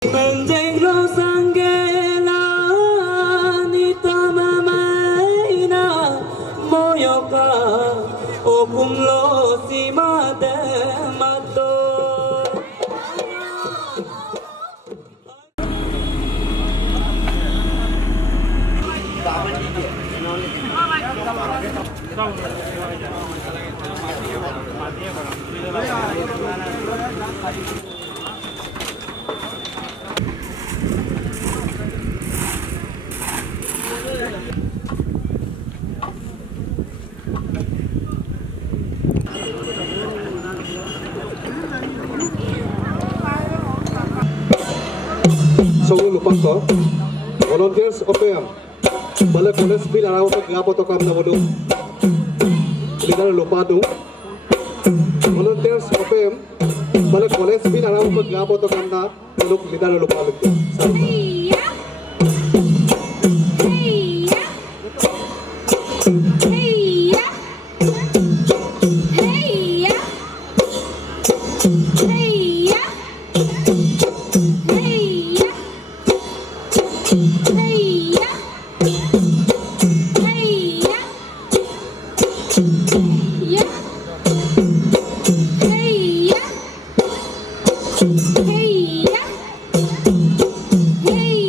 Menjenglo sanggela ni tamamaina moyoka okumlo simade mato. Song Lupanto, volunteers OPM, balik polis bil araw paggapo to kam na modo. Ligar Lupado, volunteers OPM, balik polis bil araw paggapo to kam na modo. Ligar Lupado. Hey,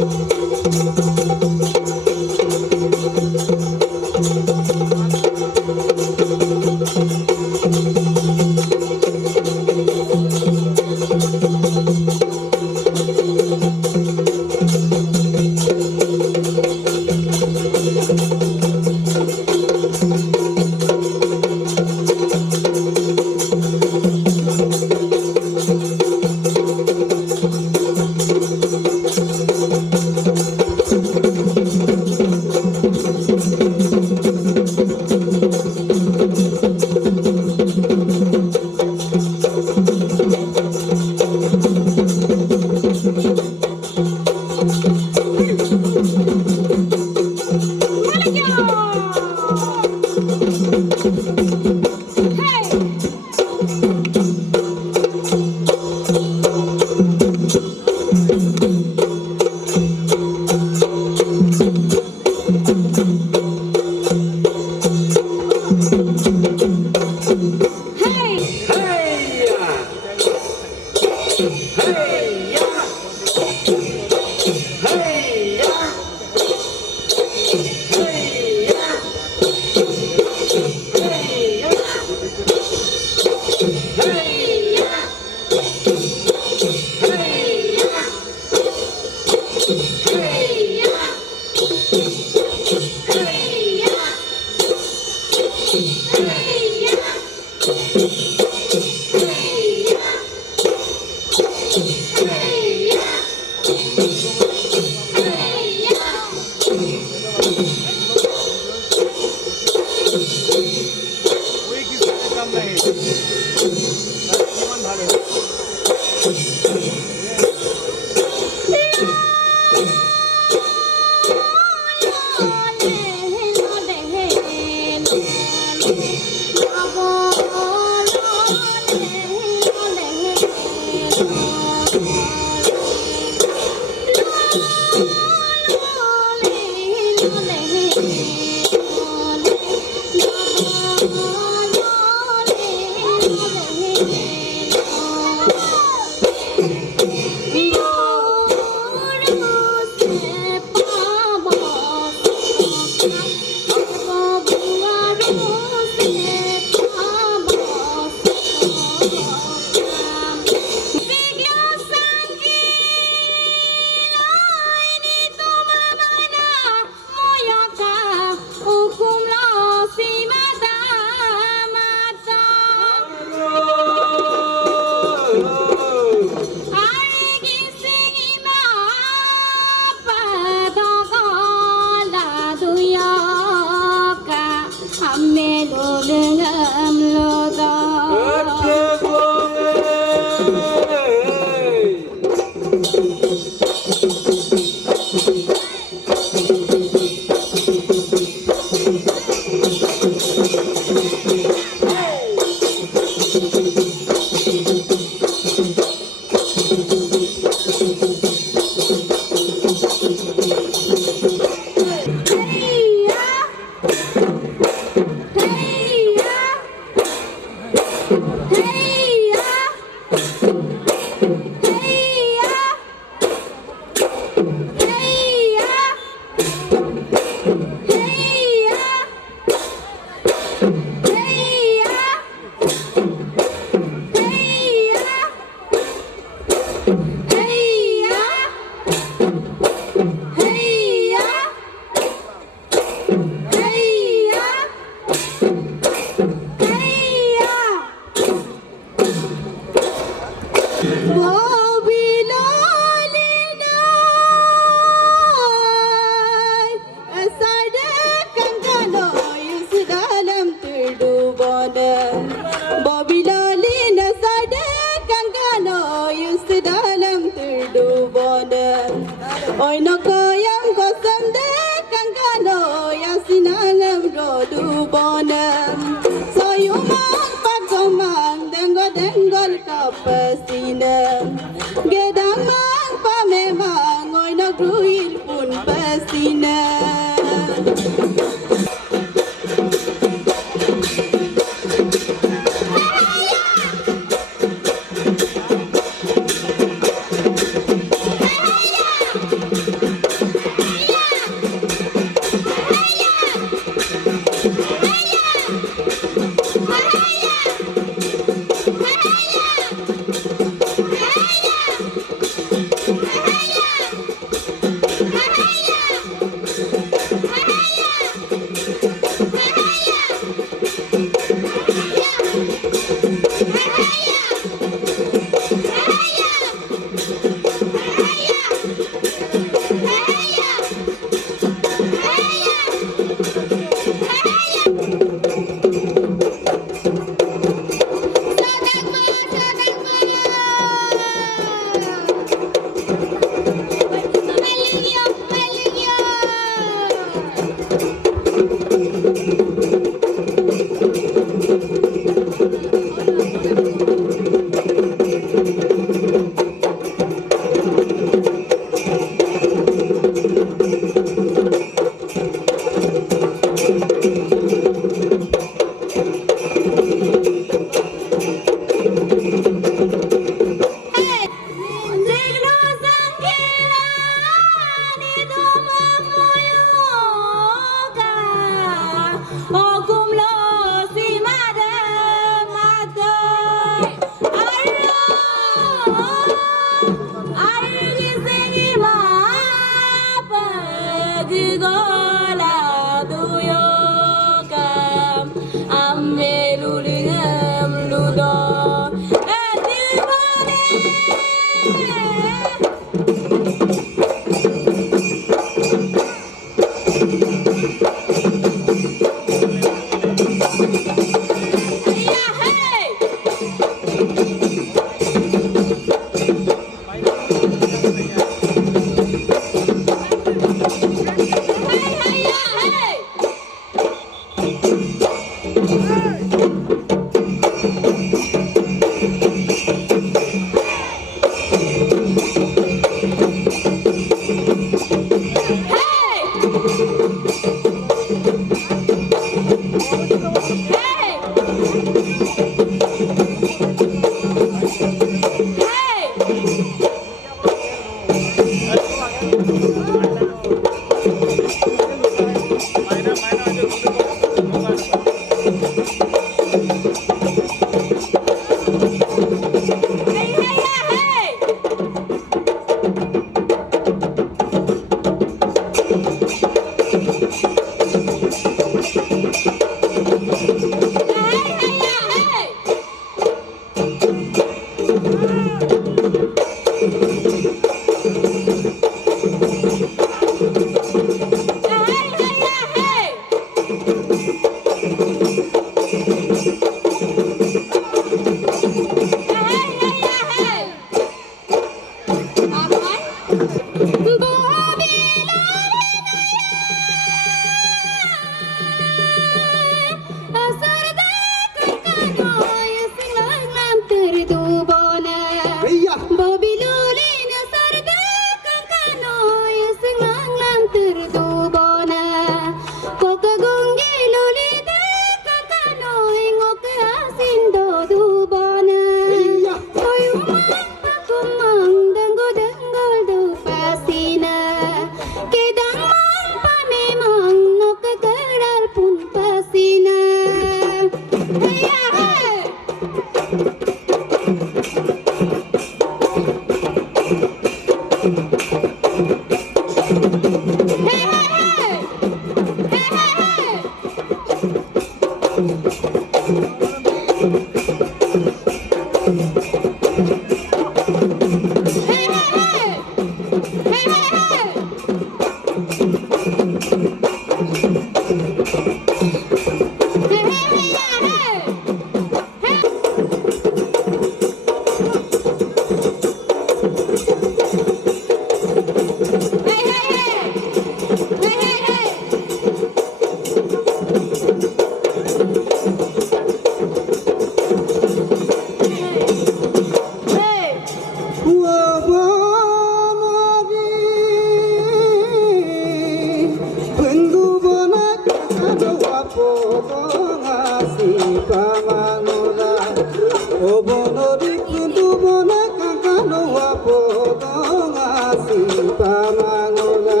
nori kindu bona kakano wapo donga simpa mangola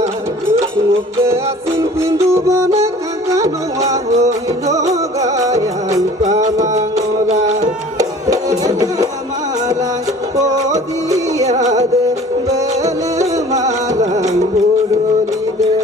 ngoke asin kindu bona kakano wapo indoga ya impa mangola mala podiya de bele mala bodoli de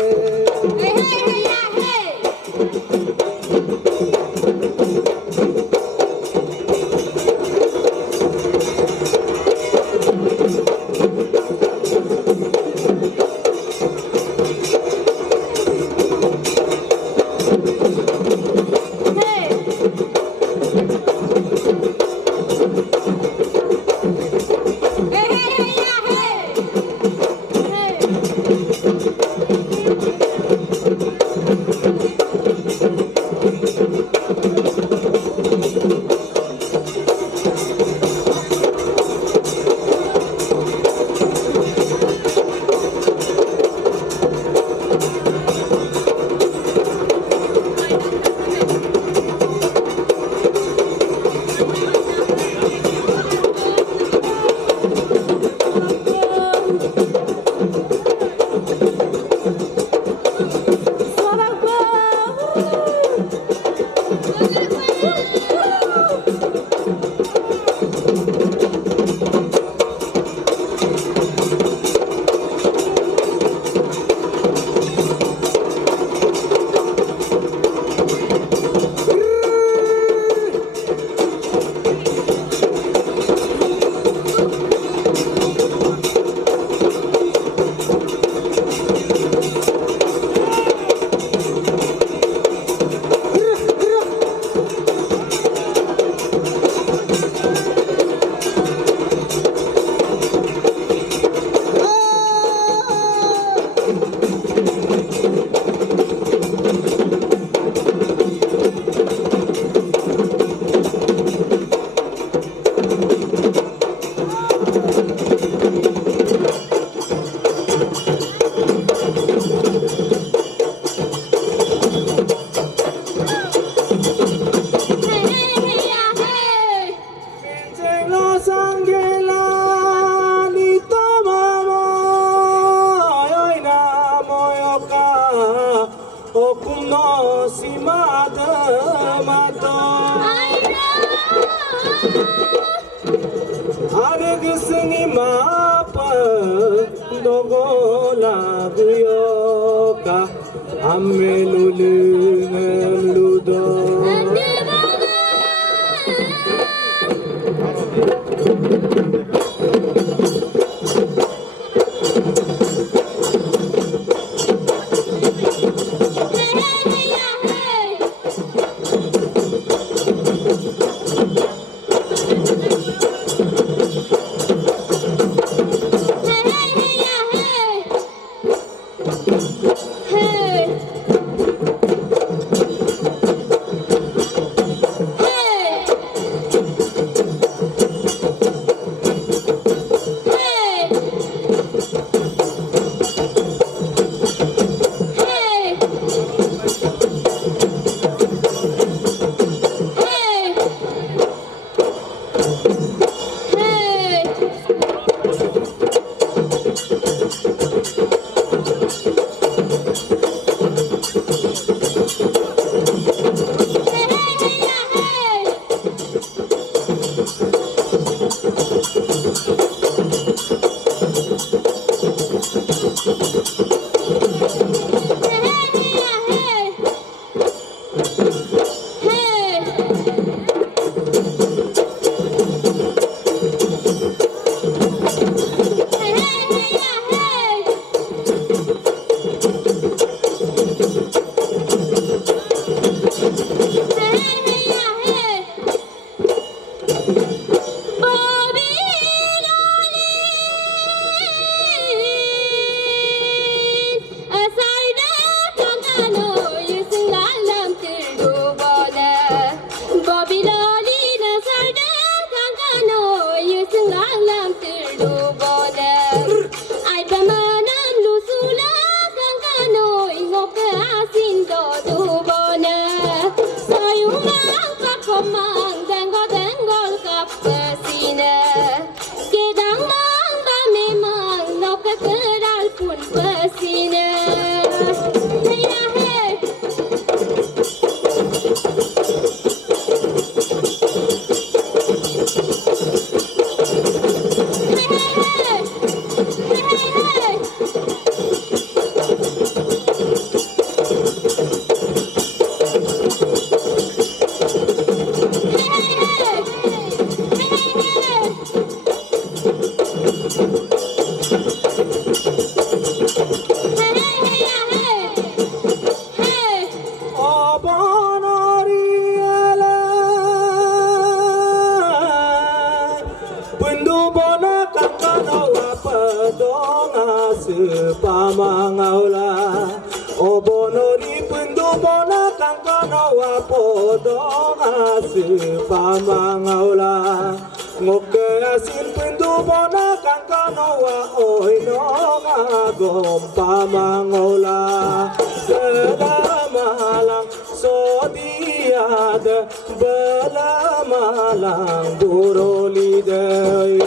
Okumno simada mato Areg sini mapa dogo laguyo ka amelulu ludo sepamangaula obonori pundu bona kangkana wa podonga sepamangaula ngoke asin pundu bona kangkana wa oinonga gompamangaula belamalang sodiada belamalang burolidai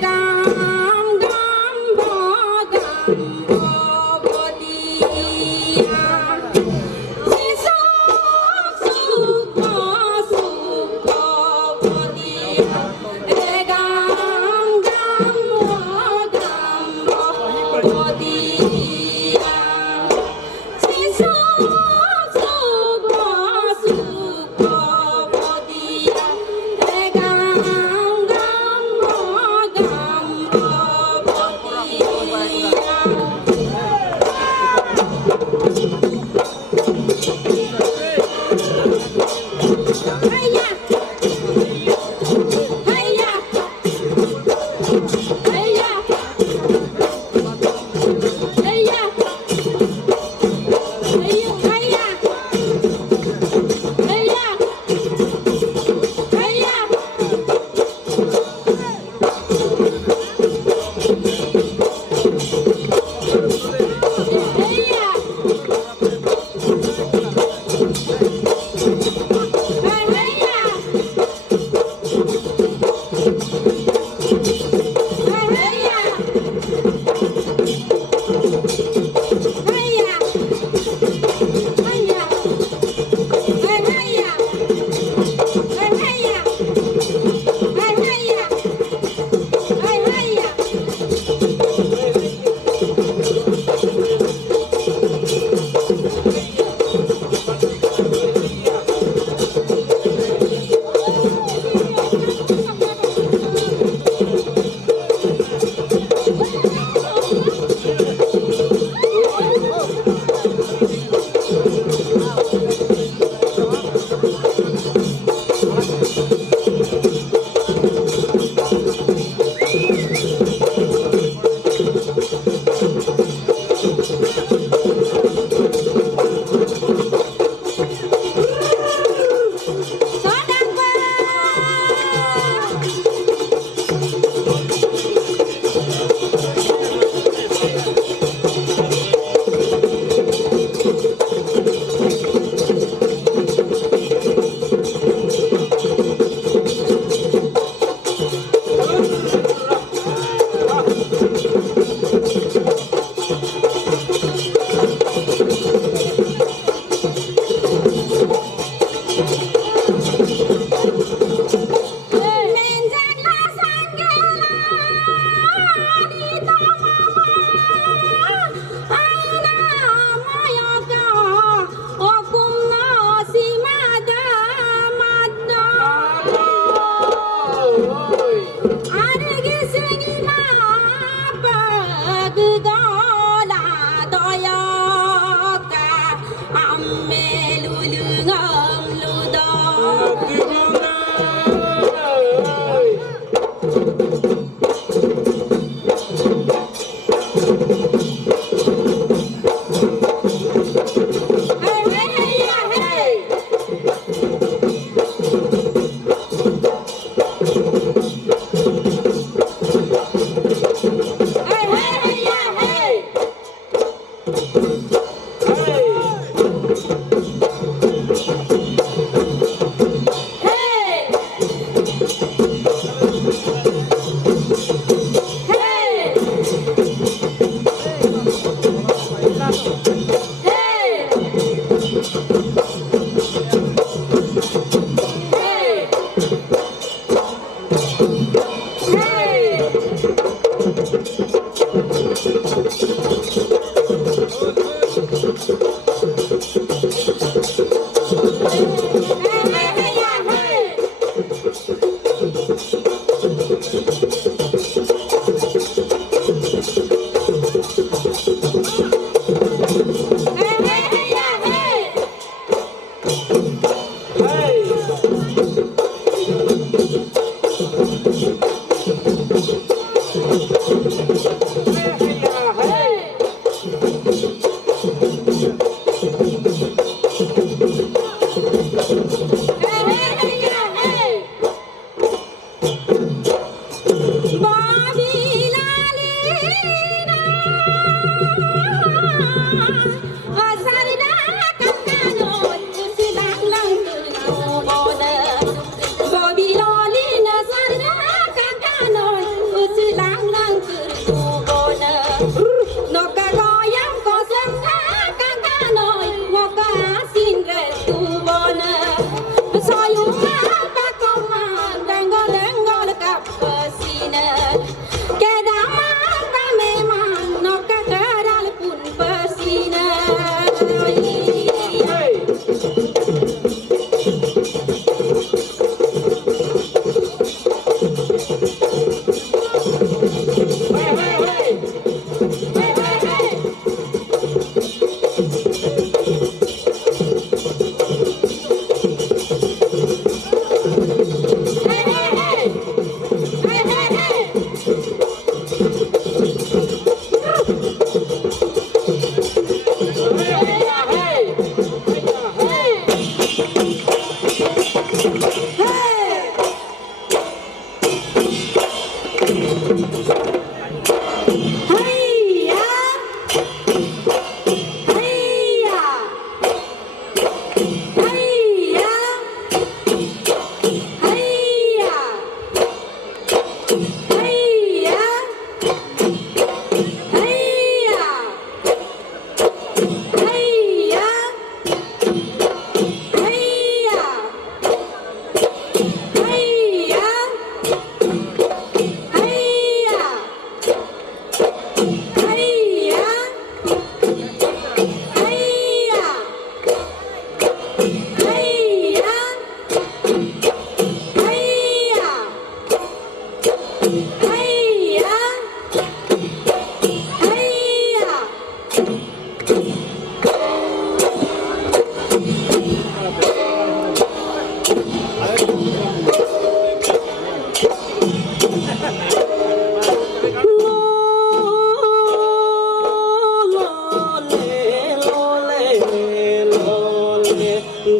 Gam gam bo bo di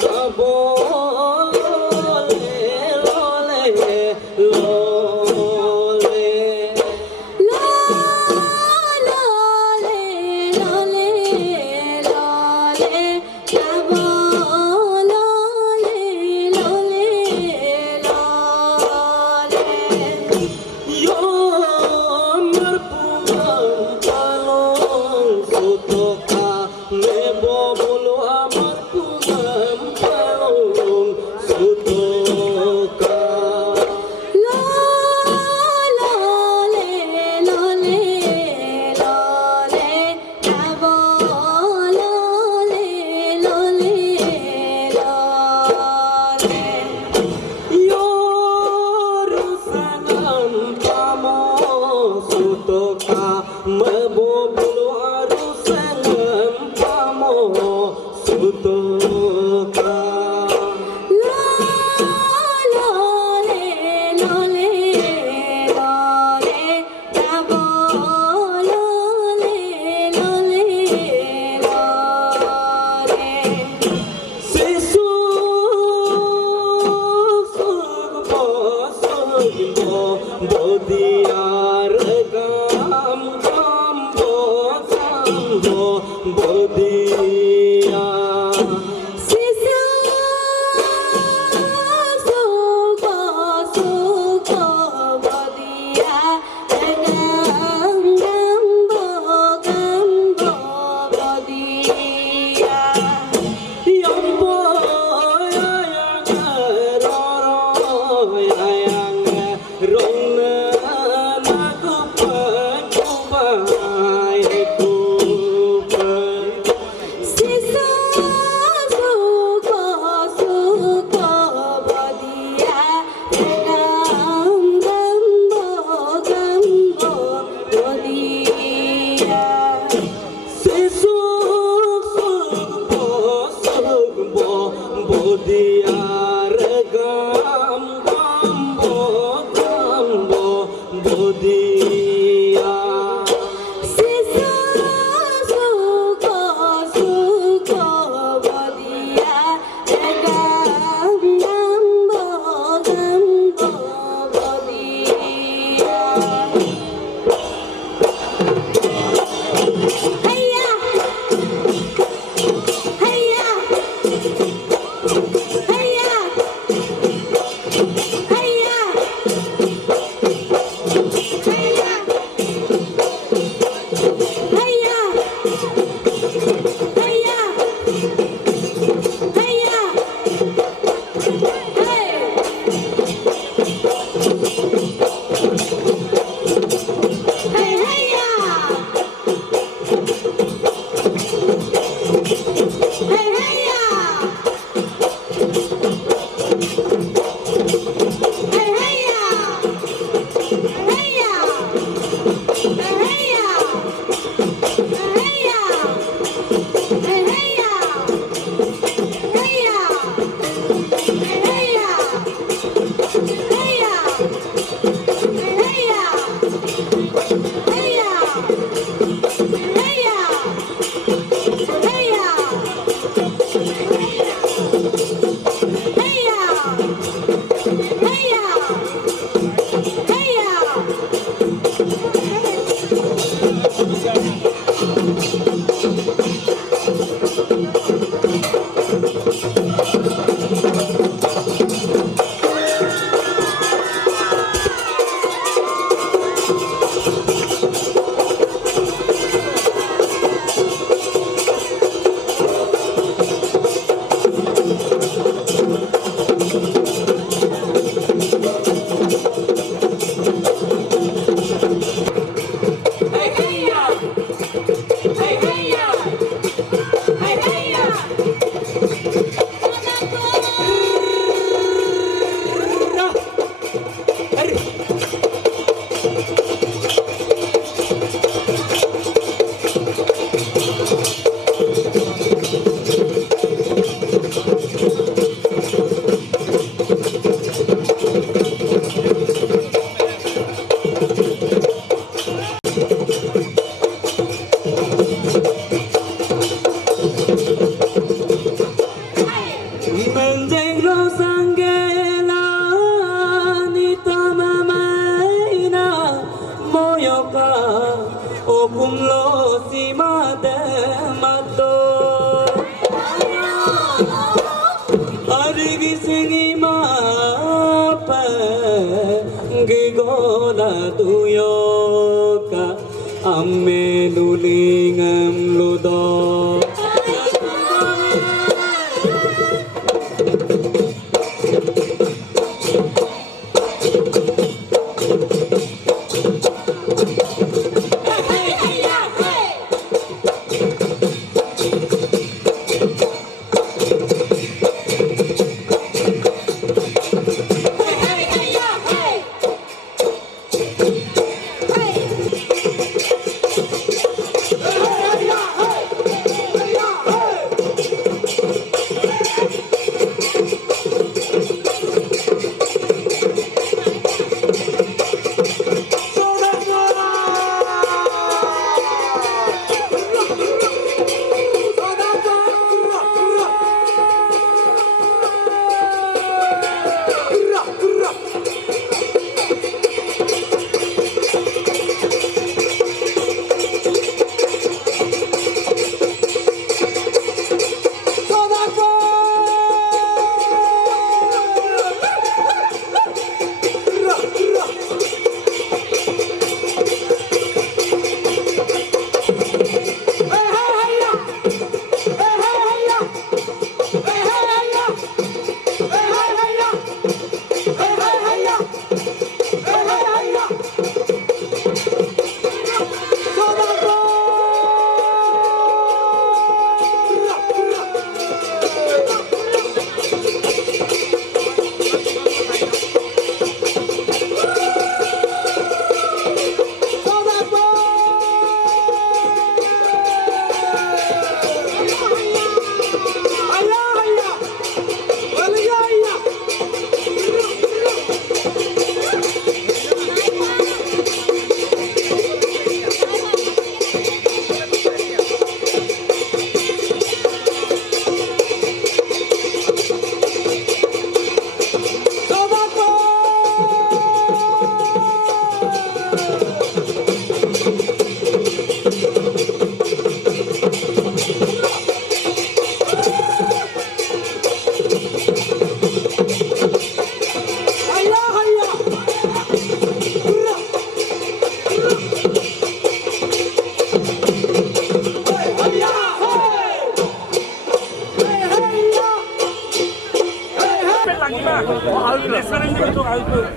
গাবো লোলে লোলে লোলে Badiar গাম গাম বদিয়া বদিয়ার গাম গাম বদিয়া Hey! Arigi mapa gigola tuyoka amme nulingam ludo.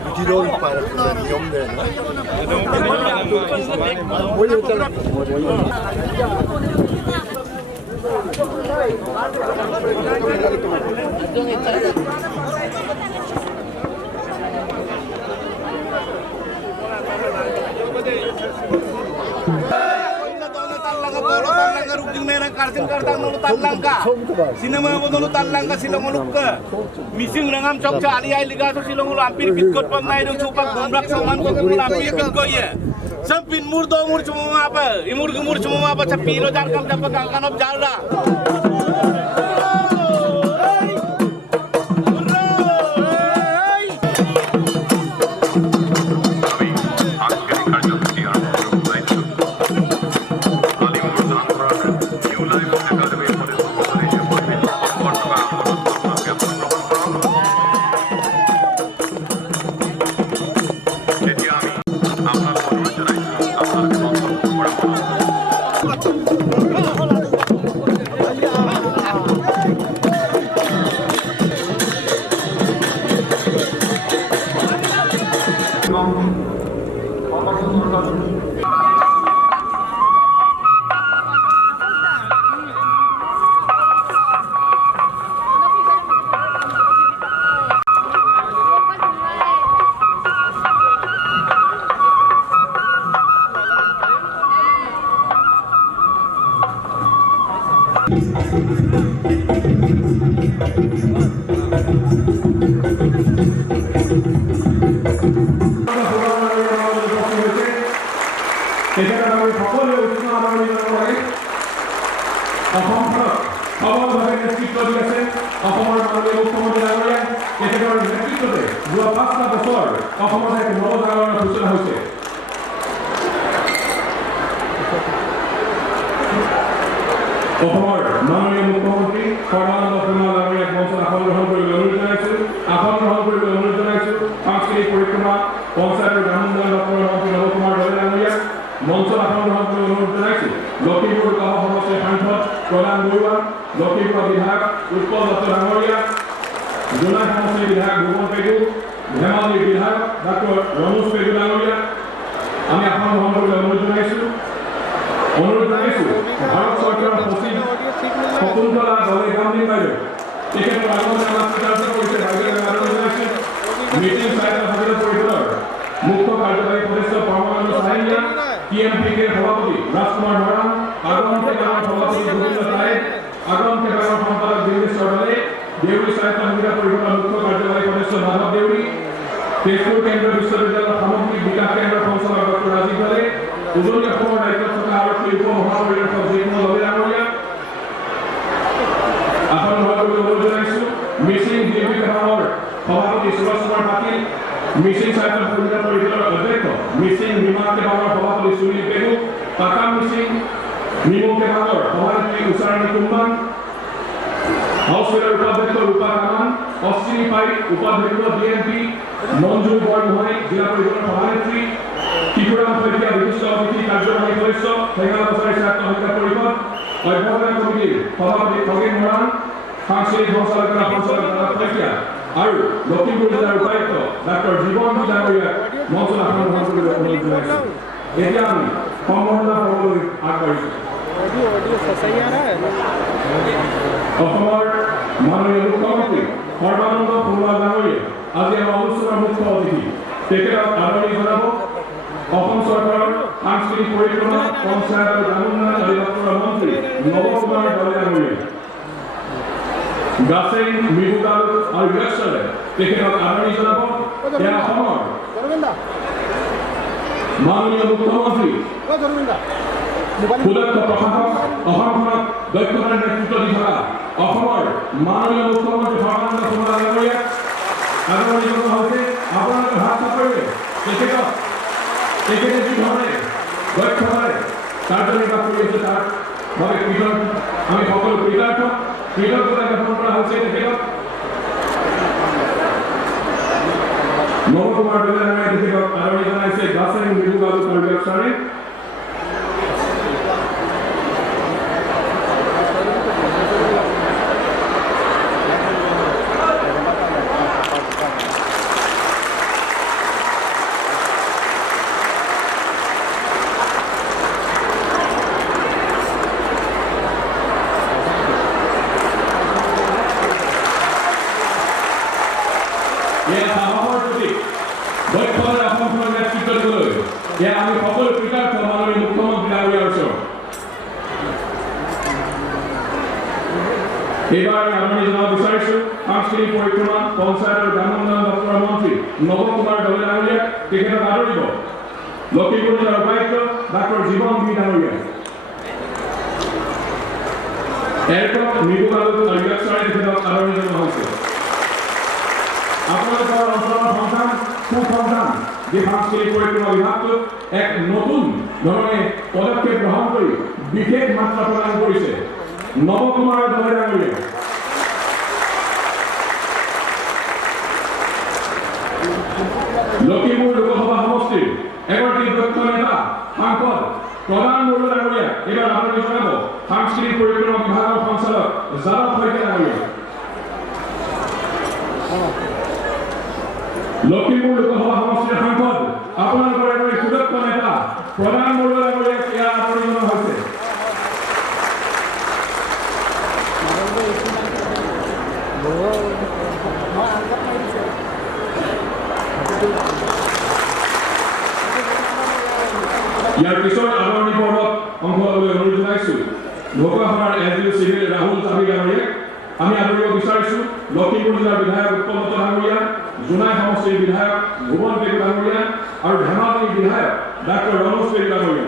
Budiron para yung din. Boleh jalan. Sinama mo nunutan lang ka silang ulok ka. Mising nangam chok cha ali ay liga so silang ulo ampir pitkot pag may dong supak gumrak saman ko ulo ampir pitkot ye. Sampin murdo mur cuma apa? Imur gemur cuma apa? Sapiro jar kam dapat kanop jalda. অসমৰ মাননীয় মুখ্যমন্ত্ৰী সৰ্বানন্দ সোণোৱাল পৰিষদৰ বিধায়ক উৎপল দত্ত ডাঙৰীয়া, জোনাই সমষ্টিৰ বিধায়ক ভুৱন পেগু, ধেমাজিৰ বিধায়ক ডাক্তৰ ৰমেশ পেগু ডাঙৰীয়া, আমি আসন গ্ৰহণ কৰিবলৈ অনুৰোধ জনাইছোঁ। ভাৰত চৰকাৰৰ সচিব শকুন্তলা দলে-গামলিং বাইদেউ, তেখেতৰ আগমনে আমাক কৃতাৰ্থ কৰিছে, বাইদেউক আদৰণি জনাইছোঁ। মিটিং স্বায়ত্ত শাসিত পৰিষদৰ মুখ্য কাৰ্যবাহী সদস্য পৰমানন্দ চাহিয়া, TMPK সভাপতি ৰাজকুমাৰ মৰাণ, আগম কেডাৰৰ সভাপতি গোবিন্দ চাহেব, আগম কেডাৰৰ সম্পাদক দিল্লীশ চৌধুৰী, দেউৰী স্বায়ত্ত শাসিত পৰিষদৰ মুখ্য কাৰ্যবাহী সদস্য মাধৱ দেউৰী, তেজপুৰ কেন্দ্ৰীয় বিশ্ববিদ্যালয়ৰ সামগ্ৰিক বিকাশ কেন্দ্ৰৰ সঞ্চালক ডক্টৰ ৰাজীৱ দলে, উজনি অসমৰ দায়িত্বত থকা আৰক্ষী উপ মহাপৰিদৰ্শক যিকোনো লবী ডাঙৰীয়া, আসন গ্ৰহণ কৰিবলৈ অনুৰোধ জনাইছোঁ। মিচিং DMP সভাৰ সভাপতি সুভাষ কুমাৰ পাটিল, মিচিং স্বায়ত্ত শাসিত পৰিষদৰ অধ্যক্ষ মিচিং বিমান কেডাৰৰ সভাপতি সুনীল পেগু, টাটা মিচিং নিমু কেডাৰৰ সভানেত্ৰী উষাৰাণী কুম্বান, হাউচৱেলৰ উপাধ্যক্ষ ৰূপা কামান, অশ্বিনী পাই উপাধ্যক্ষ DMP, মঞ্জু বৰগোহাঁই জিলা পৰিষদৰ সভানেত্ৰী, ত্ৰিপুৰাম শইকীয়া বিশিষ্ট অতিথি কাৰ্যবাহী সদস্য ঠেঙাল কছাৰী স্বায়ত্ত শাসিত পৰিষদ, অভ্যৰ্থনা কমিটিৰ সভাপতি খগেন মৰাণ, সাংস্কৃতিক সঞ্চালকতা সঞ্চালক দাদা শইকীয়া আৰু লখিমপুৰ জিলাৰ উপায়ুক্ত ডাক্তৰ জীৱন বি ডাঙৰীয়াক মঞ্চত আসন গ্ৰহণ কৰিবলৈ অনুৰোধ জনাইছোঁ। এতিয়া আমি সম্বৰ্ধনা পৰ্বলৈ আগবাঢ়িছোঁ। অসমৰ মাননীয় মুখ্যমন্ত্ৰী সৰ্বানন্দ সোণোৱাল ডাঙৰীয়া আজি আমাৰ অনুষ্ঠানৰ মুখ্য অতিথি, তেখেতক আদৰণি জনাব অসম চৰকাৰৰ সাংস্কৃতিক পৰিক্ৰমা, পঞ্চায়ত আৰু গ্ৰামীণ উন্নয়ন অধিদপ্তৰৰ মন্ত্ৰী নৱ কুমাৰ দলে ডাঙৰীয়া, গাছেং মৃদুকাল আৰু ৰিয়াকচলে তেখেতক আদৰণি জনাব। এয়া অসমৰ মাননীয় মুখ্যমন্ত্ৰী সুদক্ষ প্ৰশাসক, অসমখনক দক্ষতাৰ নেতৃত্ব দি থকা অসমৰ মাননীয় মুখ্যমন্ত্ৰী সৰ্বানন্দ সোণোৱাল ডাঙৰীয়াক আদৰণি জনোৱা হৈছে। আপোনালোকে হাত চাপৰিলে তেখেতে যি ধৰণে দক্ষতাৰে কাৰ্যনিৰ্বাহ কৰি আছে তাৰ বাবে আমি সকলো কৃতজ্ঞতা জ্ঞাপন কৰা হৈছে। তেখেতক নৱ কুমাৰ দলে ডাঙৰীয়াই তেখেতক আদৰণি জনাইছে। গাছেং মৃদুকাল আৰু ৰিয়াকচলে আমি সকলো কৃতাৰ্থ মাননীয় মুখ্যমন্ত্ৰী ডাঙৰীয়াৰ ওচৰত। এইবাৰ আমি আদৰণি জনাব বিচাৰিছোঁ সাংস্কৃতিক পৰিক্ৰমা, পঞ্চায়ত আৰু গ্ৰামীণ উন্নয়ন দপ্তৰৰ মন্ত্ৰী নৱ কুমাৰ দলে ডাঙৰীয়াক তেখেতক আদৰিব লখিমপুৰ জিলাৰ উপায়ুক্ত ডাক্তৰ জীৱন বি ডাঙৰীয়াই। এৰপৰা মৃদুকাল আৰু ৰিয়াকচলে তেখেতক আদৰণি জনোৱা হৈছে। আপোনালোকৰ অঞ্চলৰ সন্তান সুসন্তান যি সাংস্কৃতিক পৰিক্ৰমা বিভাগটোক এক নতুন ধৰণে পদক্ষেপ গ্ৰহণ কৰি বিশেষ মাত্ৰা প্ৰদান কৰিছে নৱ কুমাৰ দলে ডাঙৰীয়াই। লখিমপুৰ লোকসভা সমষ্টিৰ এগৰাকী দক্ষ নেতা সাংসদ প্ৰধান বৰুৱা ডাঙৰীয়াক এইবাৰ আদৰণি জনাব সাংস্কৃতিক পৰিক্ৰমা বিভাগৰ সঞ্চালক যাদৱ শইকীয়া ডাঙৰীয়াই। লখিমপুৰ লোকসভা সমষ্টিৰ সাংসদ আপোনালোকৰ এগৰাকী সুদক্ষ নেতা প্ৰধান বৰুৱা ডাঙৰীয়াক ইয়াৰ আদৰণি জনোৱা হৈছে। ইয়াৰ পিছত আদৰণি পৰ্বত অংশ ল'বলৈ অনুৰোধ জনাইছোঁ ঢকুৱাখানাৰ SDO চিভিল ৰাহুল চাবি ডাঙৰীয়াক। আমি আদৰিব বিচাৰিছোঁ লখিমপুৰ জিলাৰ বিধায়ক উৎপল দত্ত ডাঙৰীয়া, জোনাই সমষ্টিৰ বিধায়ক ভুৱন পেগু ডাঙৰীয়া আৰু ধেমাজিৰ বিধায়ক ডাক্তৰ ৰমেশ পেগু ডাঙৰীয়া।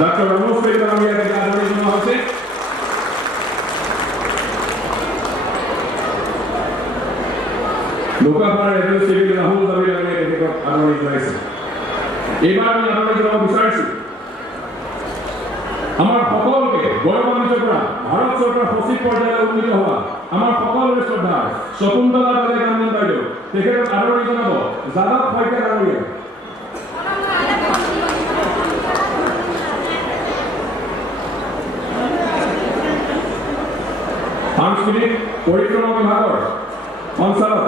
ডাক্তৰ ৰমেশ পেগু ডাঙৰীয়াক আদৰণি জনোৱা হৈছে। ঢকুৱাখানাৰ SDO চিভিল ৰাহুল চাবি ডাঙৰীয়াই তেখেতক আদৰণি জনাইছে। এইবাৰ আমি আদৰণি জনাব বিচাৰিছোঁ আমাৰ সকলোকে গৌৰৱান্বিত কৰা ভাৰত চৰকাৰ সচিব পৰ্যায়লৈ উন্নীত হোৱা আমাৰ সকলোৰে শ্ৰদ্ধা শকুন্তলা দলে-গামলিং বাইদেউ তেখেতক আদৰণি জনাব যাদৱ শইকীয়া ডাঙৰীয়াই। সাংস্কৃতিক পৰিক্ৰমা বিভাগৰ সঞ্চালক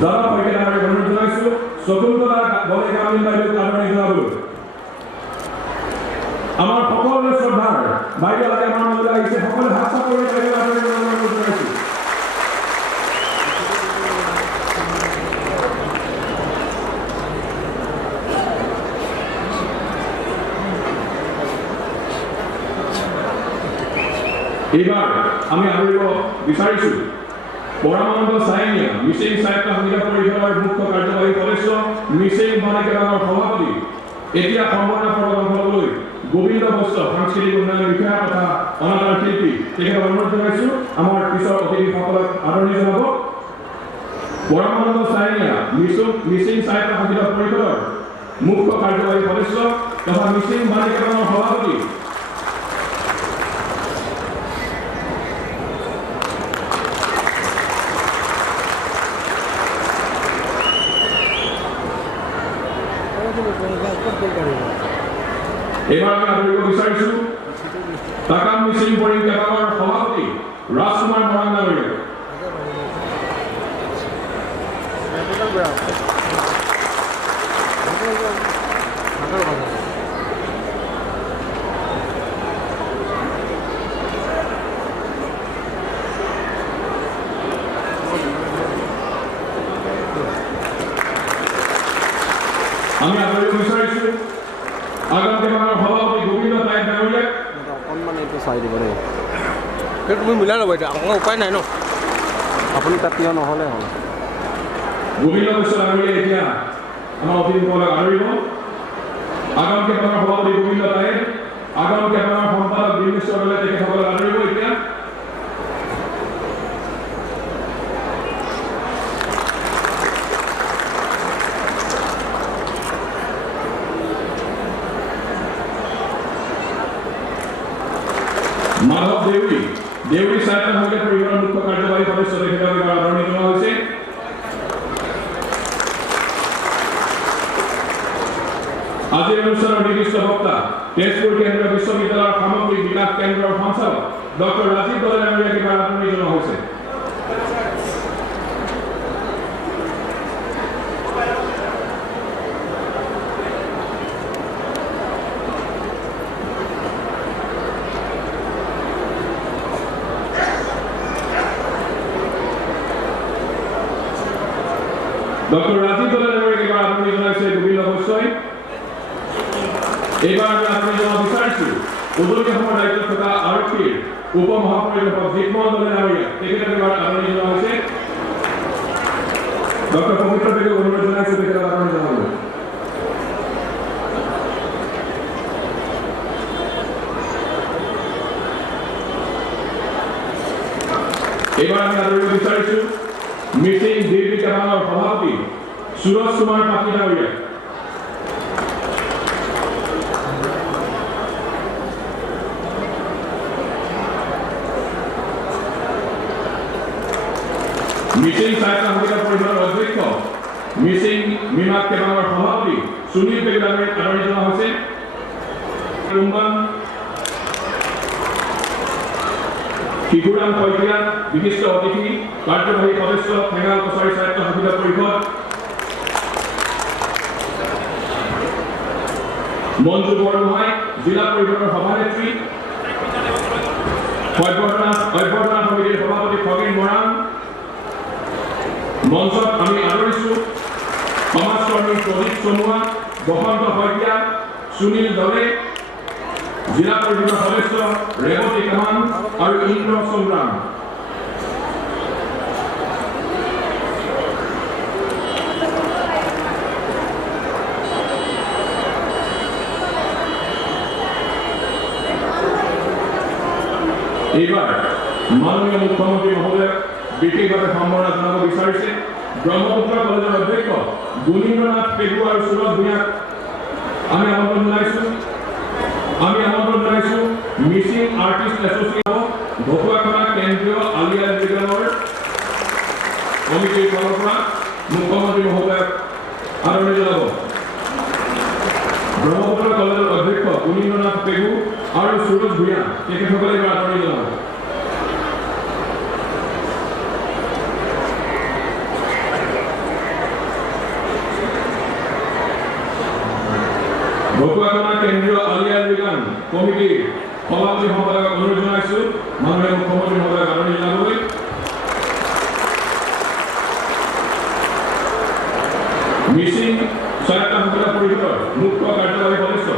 যাদৱ শইকীয়া ডাঙৰীয়াক অনুৰোধ জনাইছোঁ শকুন্তলা বলে কামিনী বাইদেউক আদৰণি জনাবলৈ। আমাৰ সকলোৰে শ্ৰদ্ধাৰ বাইদেউ আজি আমাৰ মাজলৈ আহিছে, সকলোৱে হাত চাপৰি বাইদেউক আদৰণি জনাবলৈ অনুৰোধ জনাইছোঁ। এইবাৰ আমি আদৰিব বিচাৰিছোঁ পৰমানন্দ চাইনিয়া মিচিং সাহিত্য সংগীত পৰিষদৰ মুখ্য কাৰ্যবাহী সদস্য, মিচিং বাণিজ্যৰ সভাপতি, এতিয়া সম্বৰ্ধনা প্ৰদান কৰিবলৈ গোবিন্দ বৈশ্য সাংস্কৃতিক উন্নয়ন বিষয়া তথা অনাতাঁৰ শিল্পী তেখেতক অনুৰোধ জনাইছোঁ আমাৰ পিছৰ অতিথিসকলক আদৰণি জনাব। পৰমানন্দ চাইনিয়া মিচিং সাহিত্য সংগীত পৰিষদৰ মুখ্য কাৰ্যবাহী সদস্য তথা মিচিং বাণিজ্যৰ সভাপতি, এবাৰ আমি আদৰিব বিচাৰিছোঁ টাকাম মিচিং বৰিং কেবাঙৰ সভাপতি ৰাজকুমাৰ মৰাণ ডাঙৰীয়াক। আমি আদৰিব বিচাৰিছোঁ আগাম কেবাঙৰ সভাপতি গোবিন্দ নায়ক ডাঙৰীয়াক। অকণমান এইটো চাই দিব দেই, সেইটো তুমি মিলাই ল'ব, এতিয়া আপোনাৰ উপায় নাই ন, আপুনি তাত কিয় নহ'লে হ'ল। গোবিন্দ বৈশ্য ডাঙৰীয়াই এতিয়া আমাৰ অতিথিসকলক আদৰিব। আগাম কেবাঙৰ সভাপতি গোবিন্দ নায়ক, আগাম কেবাঙৰ সম্পাদক বিমেশ্বৰ দলে তেখেতসকলক আদৰিব। এতিয়া মাধৱ দেউৰী সাহিত্য সংগীত পৰিষদৰ মুখ্য কাৰ্যবাহী সদস্য তেখেতক আদৰণি জনোৱা হৈছে। আজিৰ অনুষ্ঠানৰ নিৰ্দিষ্ট বক্তা তেজপুৰ কেন্দ্ৰীয় বিশ্ববিদ্যালয়ৰ সামগ্ৰিক বিকাশ কেন্দ্ৰৰ সঞ্চালক ডক্টৰ ৰাজীৱ দলে ডাঙৰীয়াক আদৰণি জনোৱা হৈছে। ডক্টৰ ৰাজীৱ দলে ডাঙৰীয়াক আদৰণি জনাইছে গোবিন্দ বৈশ্যই। এইবাৰ আমি আদৰণি জনাব বিচাৰিছোঁ উজনি অসমৰ দায়িত্বত থকা আৰক্ষীৰ উপ মহাপৰিদৰ্শক জিতমোহন দলে ডাঙৰীয়াক, তেখেতক এইবাৰ আদৰণি জনোৱা হৈছে। ডক্টৰ পবিত্ৰ পেগুক অনুৰোধ জনাইছোঁ তেখেতক আদৰণি জনাবলৈ। এইবাৰ আমি আদৰিব বিচাৰিছোঁ মিচিং দীৰ্ঘ কেবাঙৰ সভাপতি সুৰজ কুমাৰ পাতি ডাঙৰীয়াক। মিচিং সাহিত্য সংগীত পৰিষদৰ অধ্যক্ষ মিচিং মিমাক কেবাঙৰ সভাপতি সুনীল পেগু ডাঙৰীয়াক আদৰণি জনোৱা হৈছে। শিশুৰাম শইকীয়া বিশিষ্ট অতিথি কাৰ্যবাহী সদস্য ঠেঙাল কছাৰী সাহিত্য সংগীত পৰিষদ, মঞ্জু বৰগোহাঁই জিলা পৰিষদৰ সভানেত্ৰী, অভ্যৰ্থনা সমিতিৰ সভাপতি খগেন মৰাণ। মঞ্চত আমি আদৰিছোঁ সমাজকৰ্মী প্ৰদীপ চমুৱা, বসন্ত শইকীয়া, সুনীল দলে, জিলা পৰিষদৰ সদস্য ৰেৱতী কামান আৰু ইন্দ্ৰ সংগ্ৰাম। এইবাৰ মাননীয় মুখ্যমন্ত্ৰী মহোদয়ক বিশেষভাৱে সম্বৰ্ধনা জনাব বিচাৰিছে ব্ৰহ্মপুত্ৰ কলেজৰ অধ্যক্ষ গুণীন্দ্ৰনাথ পেগু আৰু সুৰজ ভূঞাক আমি আমন্ত্ৰণ জনাইছোঁ। মিচিং আৰ্টিষ্ট এছ'চিয়েশ্যন ঢকুৱাখানা কেন্দ্ৰীয় আলিয়া বিদ্যালয়ৰ কমিটিৰ ফালৰ পৰা মুখ্যমন্ত্ৰী মহোদয়ক আদৰণি জনাব। ব্ৰহ্মপুত্ৰ কলেজৰ অধ্যক্ষ গুণীন্দ্ৰনাথ পেগু আৰু সুৰজ ভূঞা তেখেতসকলে আদৰণি জনাব। গুৰুত্বপূৰ্ণ কেন্দ্ৰীয় আলি আই লৃগাং কমিটিৰ সভাপতি সম্পাদকক অনুৰোধ জনাইছোঁ মাননীয় মুখ্যমন্ত্ৰী মহোদয়ক আদৰণি জনাবলৈ। মিচিং স্বায়ত্তশাসিত পৰিষদৰ মুখ্য কাৰ্যবাহী সদস্য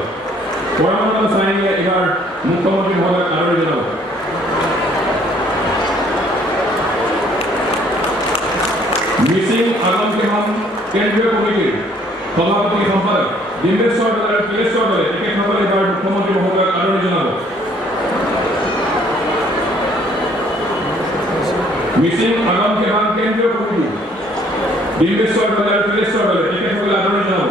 পৰমানন্দ চাইনিয়ে এইবাৰ মুখ্যমন্ত্ৰী মহোদয়ক আদৰণি জনাব। মিচিং আগম কেহম কেন্দ্ৰীয় কমিটিৰ সভাপতি সম্পাদক ডিম্বেশ্বৰ দলে আৰু তিলেশ্বৰ দলে তেখেতসকলে এইবাৰ মুখ্যমন্ত্ৰী মহোদয়ক আদৰণি জনাব। মিচিং আগম কেহম কেন্দ্ৰীয় কমিটি ডিম্বেশ্বৰ দলে আৰু তিলেশ্বৰ দলে তেখেতসকলে আদৰণি জনাব।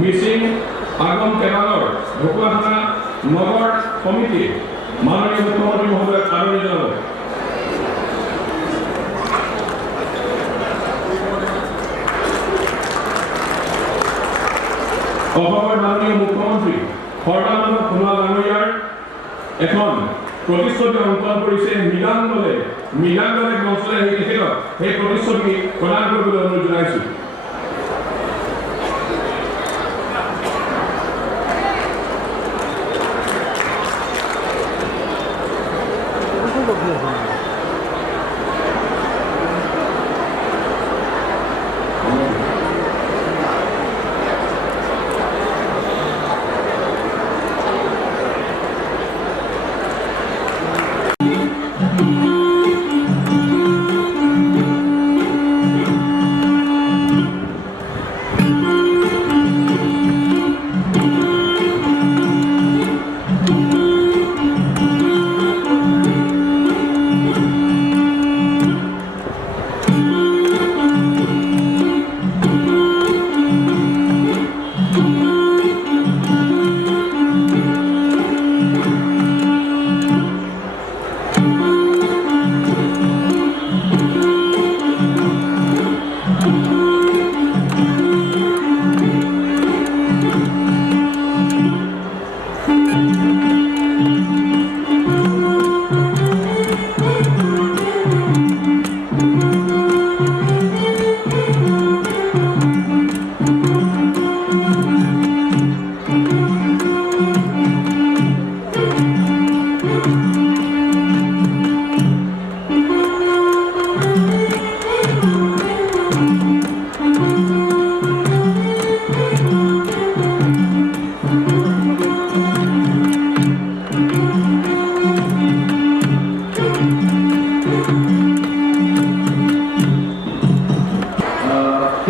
মিচিং আগম কেবালৰ ঢকুৱাখানা নগৰ কমিটি মাননীয় মুখ্যমন্ত্ৰী মহোদয়ক আদৰণি জনাব। অসমৰ মাননীয় মুখ্যমন্ত্ৰী সৰ্বানন্দ সোণোৱাল ডাঙৰীয়াৰ এখন প্ৰতিশ্ৰুতি অংকন কৰিছে মৃগাং দলে মঞ্চলে আহি তেখেতক সেই প্ৰতিশ্ৰুতি প্ৰদান কৰিবলৈ অনুৰোধ জনাইছোঁ।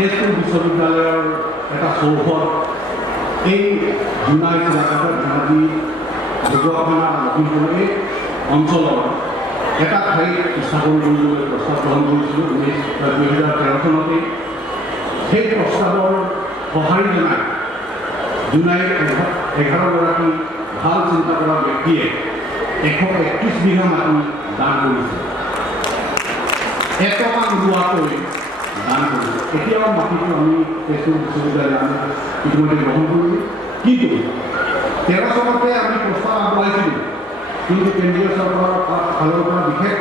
তেজপুৰ বিশ্ববিদ্যালয়ৰ এটা চৌহদ এই জোনাই এলেকাত ধেমাজি ঢকুৱাখানা লখিমপুৰ এই অঞ্চলৰ এটা ঠাইত স্থাপন কৰিবলৈ প্ৰস্তাৱ গ্ৰহণ কৰিছিলোঁ 2013 চনতে। সেই প্ৰস্তাৱৰ সঁহাৰি জনাই জোনাই 11গৰাকী ভাল চিন্তা কৰা ব্যক্তিয়ে 131 বিঘা মাটি দান কৰিছে। এটকা নোলোৱাকৈ দান কৰিছে। এতিয়াও মাটিটো আমি তেজপুৰ বিশ্ববিদ্যালয় আমি ইতিমধ্যে গ্ৰহণ কৰিলোঁ, কিন্তু 13 চনতে আমি প্ৰস্তাৱ আগবঢ়াইছিলোঁ, কিন্তু কেন্দ্ৰীয় চৰকাৰৰ ফালৰ পৰা বিশেষ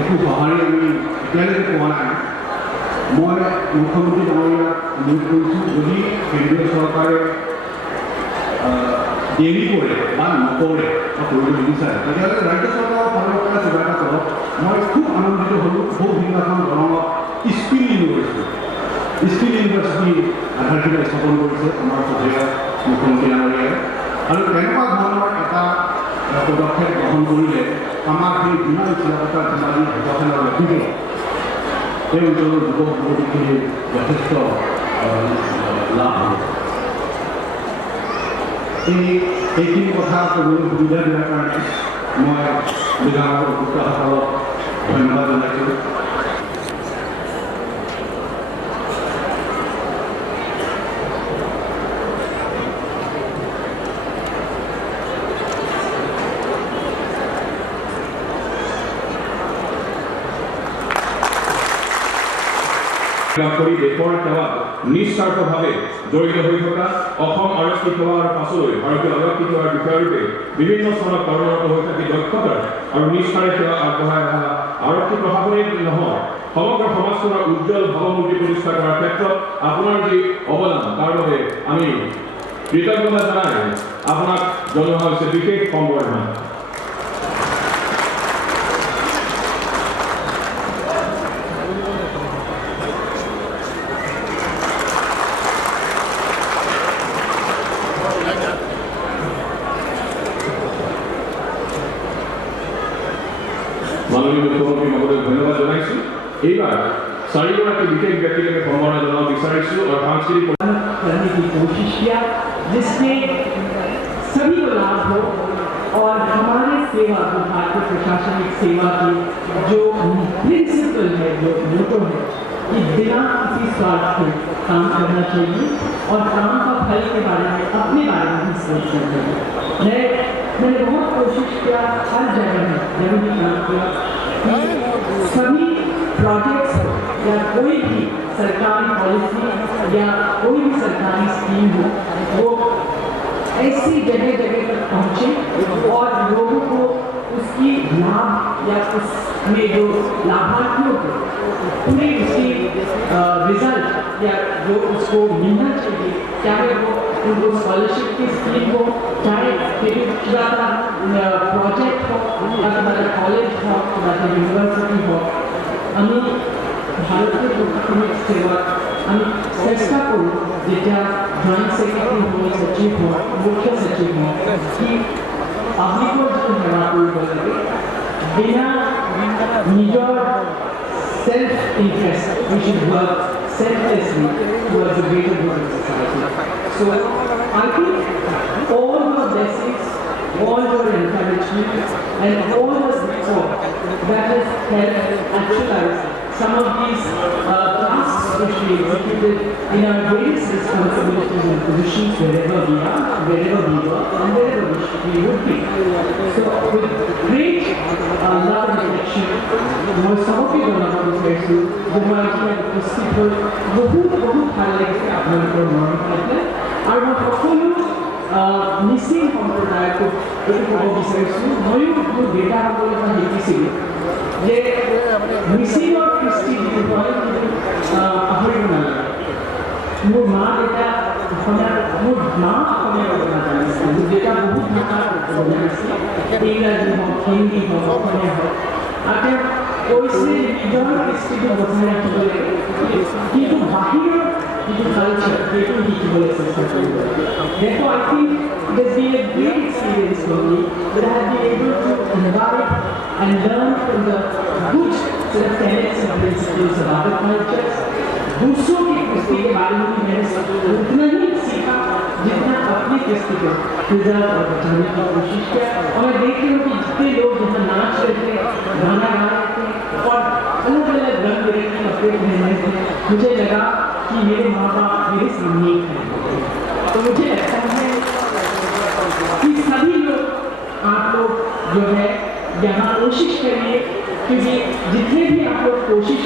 একো সঁহাৰি আমি এতিয়ালৈকে পোৱা নাই। মই মুখ্যমন্ত্ৰী ডাঙৰীয়াক অনুৰোধ কৰিছোঁ, যদি কেন্দ্ৰীয় চৰকাৰে দেৰি কৰে বা নকৰে বা কৰিব নিবিচাৰে তেতিয়াহ'লে ৰাজ্য চৰকাৰৰ ফালৰ পৰা কিবা এটা কৰক। মই খুব আনন্দিত হ'লোঁ সৌ সিদিনাখন দৰঙত স্কিল ইউনিভাৰ্চিটি আধাৰশিলা স্থাপন কৰিছে আমাৰ চহৰীয়া মুখ্যমন্ত্ৰী ডাঙৰীয়াই, আৰু তেনেকুৱা ধৰণৰ এটা পদক্ষেপ গ্ৰহণ কৰিলে আমাৰ সেই জোনাই চিলাপতা ধেমাজি ঢকুৱাখানাৰ ব্যক্তিকে সেই অঞ্চলৰ যুৱক যুৱতীখিনিৰ যথেষ্ট লাভ হ'ব। এইখিনি কথা ক'বলৈ সুবিধা দিয়াৰ কাৰণে মই বিধানসভাৰ উপদেষ্টাসকলক ধন্যবাদ জনাইছোঁ। কৰি দেশৰ সেৱাত নিস্বাৰ্থভাৱে জড়িত হৈ থকা অসম আৰক্ষী সেৱাৰ পাছলৈ ভাৰতীয় আৰক্ষী সেৱাৰ বিষয়ৰূপে বিভিন্ন স্থানত কৰ্মৰত হৈ থাকি দক্ষতাৰ আৰু নিষ্ঠাৰে সেৱা আগবঢ়াই অহা আৰক্ষী প্ৰশাসনিক নহয় সমগ্ৰ সমাজখনৰ উজ্জ্বল ভাৱমূৰ্তি প্ৰতিষ্ঠা কৰাৰ ক্ষেত্ৰত আপোনাৰ যি অৱদান তাৰ বাবে আমি কৃতজ্ঞতা জনাই আপোনাক জনোৱা হৈছে বিশেষ সম্বৰ্ধনা। মাননীয় মুখ্যমন্ত্ৰী মহোদয়ক ধন্যবাদ জনাইছোঁ। এইবাৰ 4গৰাকী বিশেষ ব্যক্তিকে সম্বৰ্ধনা জনাব বিচাৰিছোঁ আৰু সাংস্কৃতিক करने की कोशिश किया जिसमें सभी को लाभ हो और हमारे सेवा विभाग के प्रशासनिक सेवा की जो प्रिंसिपल है, जो मोटो है कि बिना किसी स्वार्थ के काम करना चाहिए और काम का फल के बारे में अपने बारे में भी सोचना चाहिए। मैंने बहुत कोशिश किया हर जगह में जब भी काम किया कि सभी प्रोजेक्ट्स या कोई भी सरकारी पॉलिसी या कोई भी सरकारी स्कीम हो वो ऐसी जगह जगह तक पहुँचे और लोगों को उसकी लाभ या उसमें जो लाभार्थियों को पूरे उसकी रिजल्ट या जो उसको मिलना चाहिए, चाहे वो उनको स्कॉलरशिप की स्कीम हो, चाहे प्रोजेक्ट हो, कॉलेज हो, यूनिवर्सिटी हो। আমি ভারতীয় প্রশাসনিক সেবা আমি চেষ্টা কৰোঁ যেতিয়া জইণ্ট ছেক্ৰেটাৰী হওঁ, সচিব হওঁ, মুখ্য সচিব হওঁ কি পাব্লিকৰ যিটো সেৱা কৰিব লাগে বিনা নিজৰ self interest, we should work selflessly towards the greater good of society. So I think all your blessings, all your encouragement and all the support that has helped actualize some of these tasks which we executed in our various responsibilities and positions wherever we are, wherever we work and wherever we would be. So with great love and affection, মই সবকে জনাব বিচাৰিছোঁ যে মই এতিয়া উপস্থিত হৈ বহুত ভাল লাগিছে আপোনালোকৰ মৰম পাইছে আৰু মই সকলো মিচিং সম্প্ৰদায়ক এইটো ক'ব বিচাৰিছোঁ ময়ো মোৰ দেউতাসকলৰ পৰা শিকিছিলোঁ যে মিচিঙৰ কৃষ্টি যিটো হয় পাহৰিব নালাগে। মোৰ মা দেউতা অসমীয়া, মোৰ মা অসমীয়া ক'ব নাজানিছিল, মোৰ দেউতা বহুত ভাষা ক'ব জানিছিল, ইংৰাজী হওক, হিন্দী হওক, অসমীয়া হওক। আৰু তেওঁ কৈছে নিজৰ কৃষ্টিটো বচাই ৰাখিব লাগে কিন্তু বাহিৰৰ যিটো কালচাৰ সেইটো শিকিবলৈ চেষ্টা কৰিব লাগে। Therefore, I think it has been a great experience for me that I have been able to invite and learn from the good sort of tenets and principles of other cultures. दूसरों की कृष्टि के बारे में भी मैंने उतना ही सीखा जितना अपनी कृष्टि को प्रिजर्व और बचाने की कोशिश किया। और मैं देखती हूँ कि जितने लोग यहाँ नाच रहे थे, गाना गा रहे थे और अलग अलग रंग बिरंगे कपड़े पहन रहे थे, मुझे लगा कि मेरे माँ बाप मेरे सामने हैं। तो मुझे लगता है कि सभी लोग आप लोग जो है यहाँ कोशिश करिए क्योंकि जितने भी आप लोग कोशिश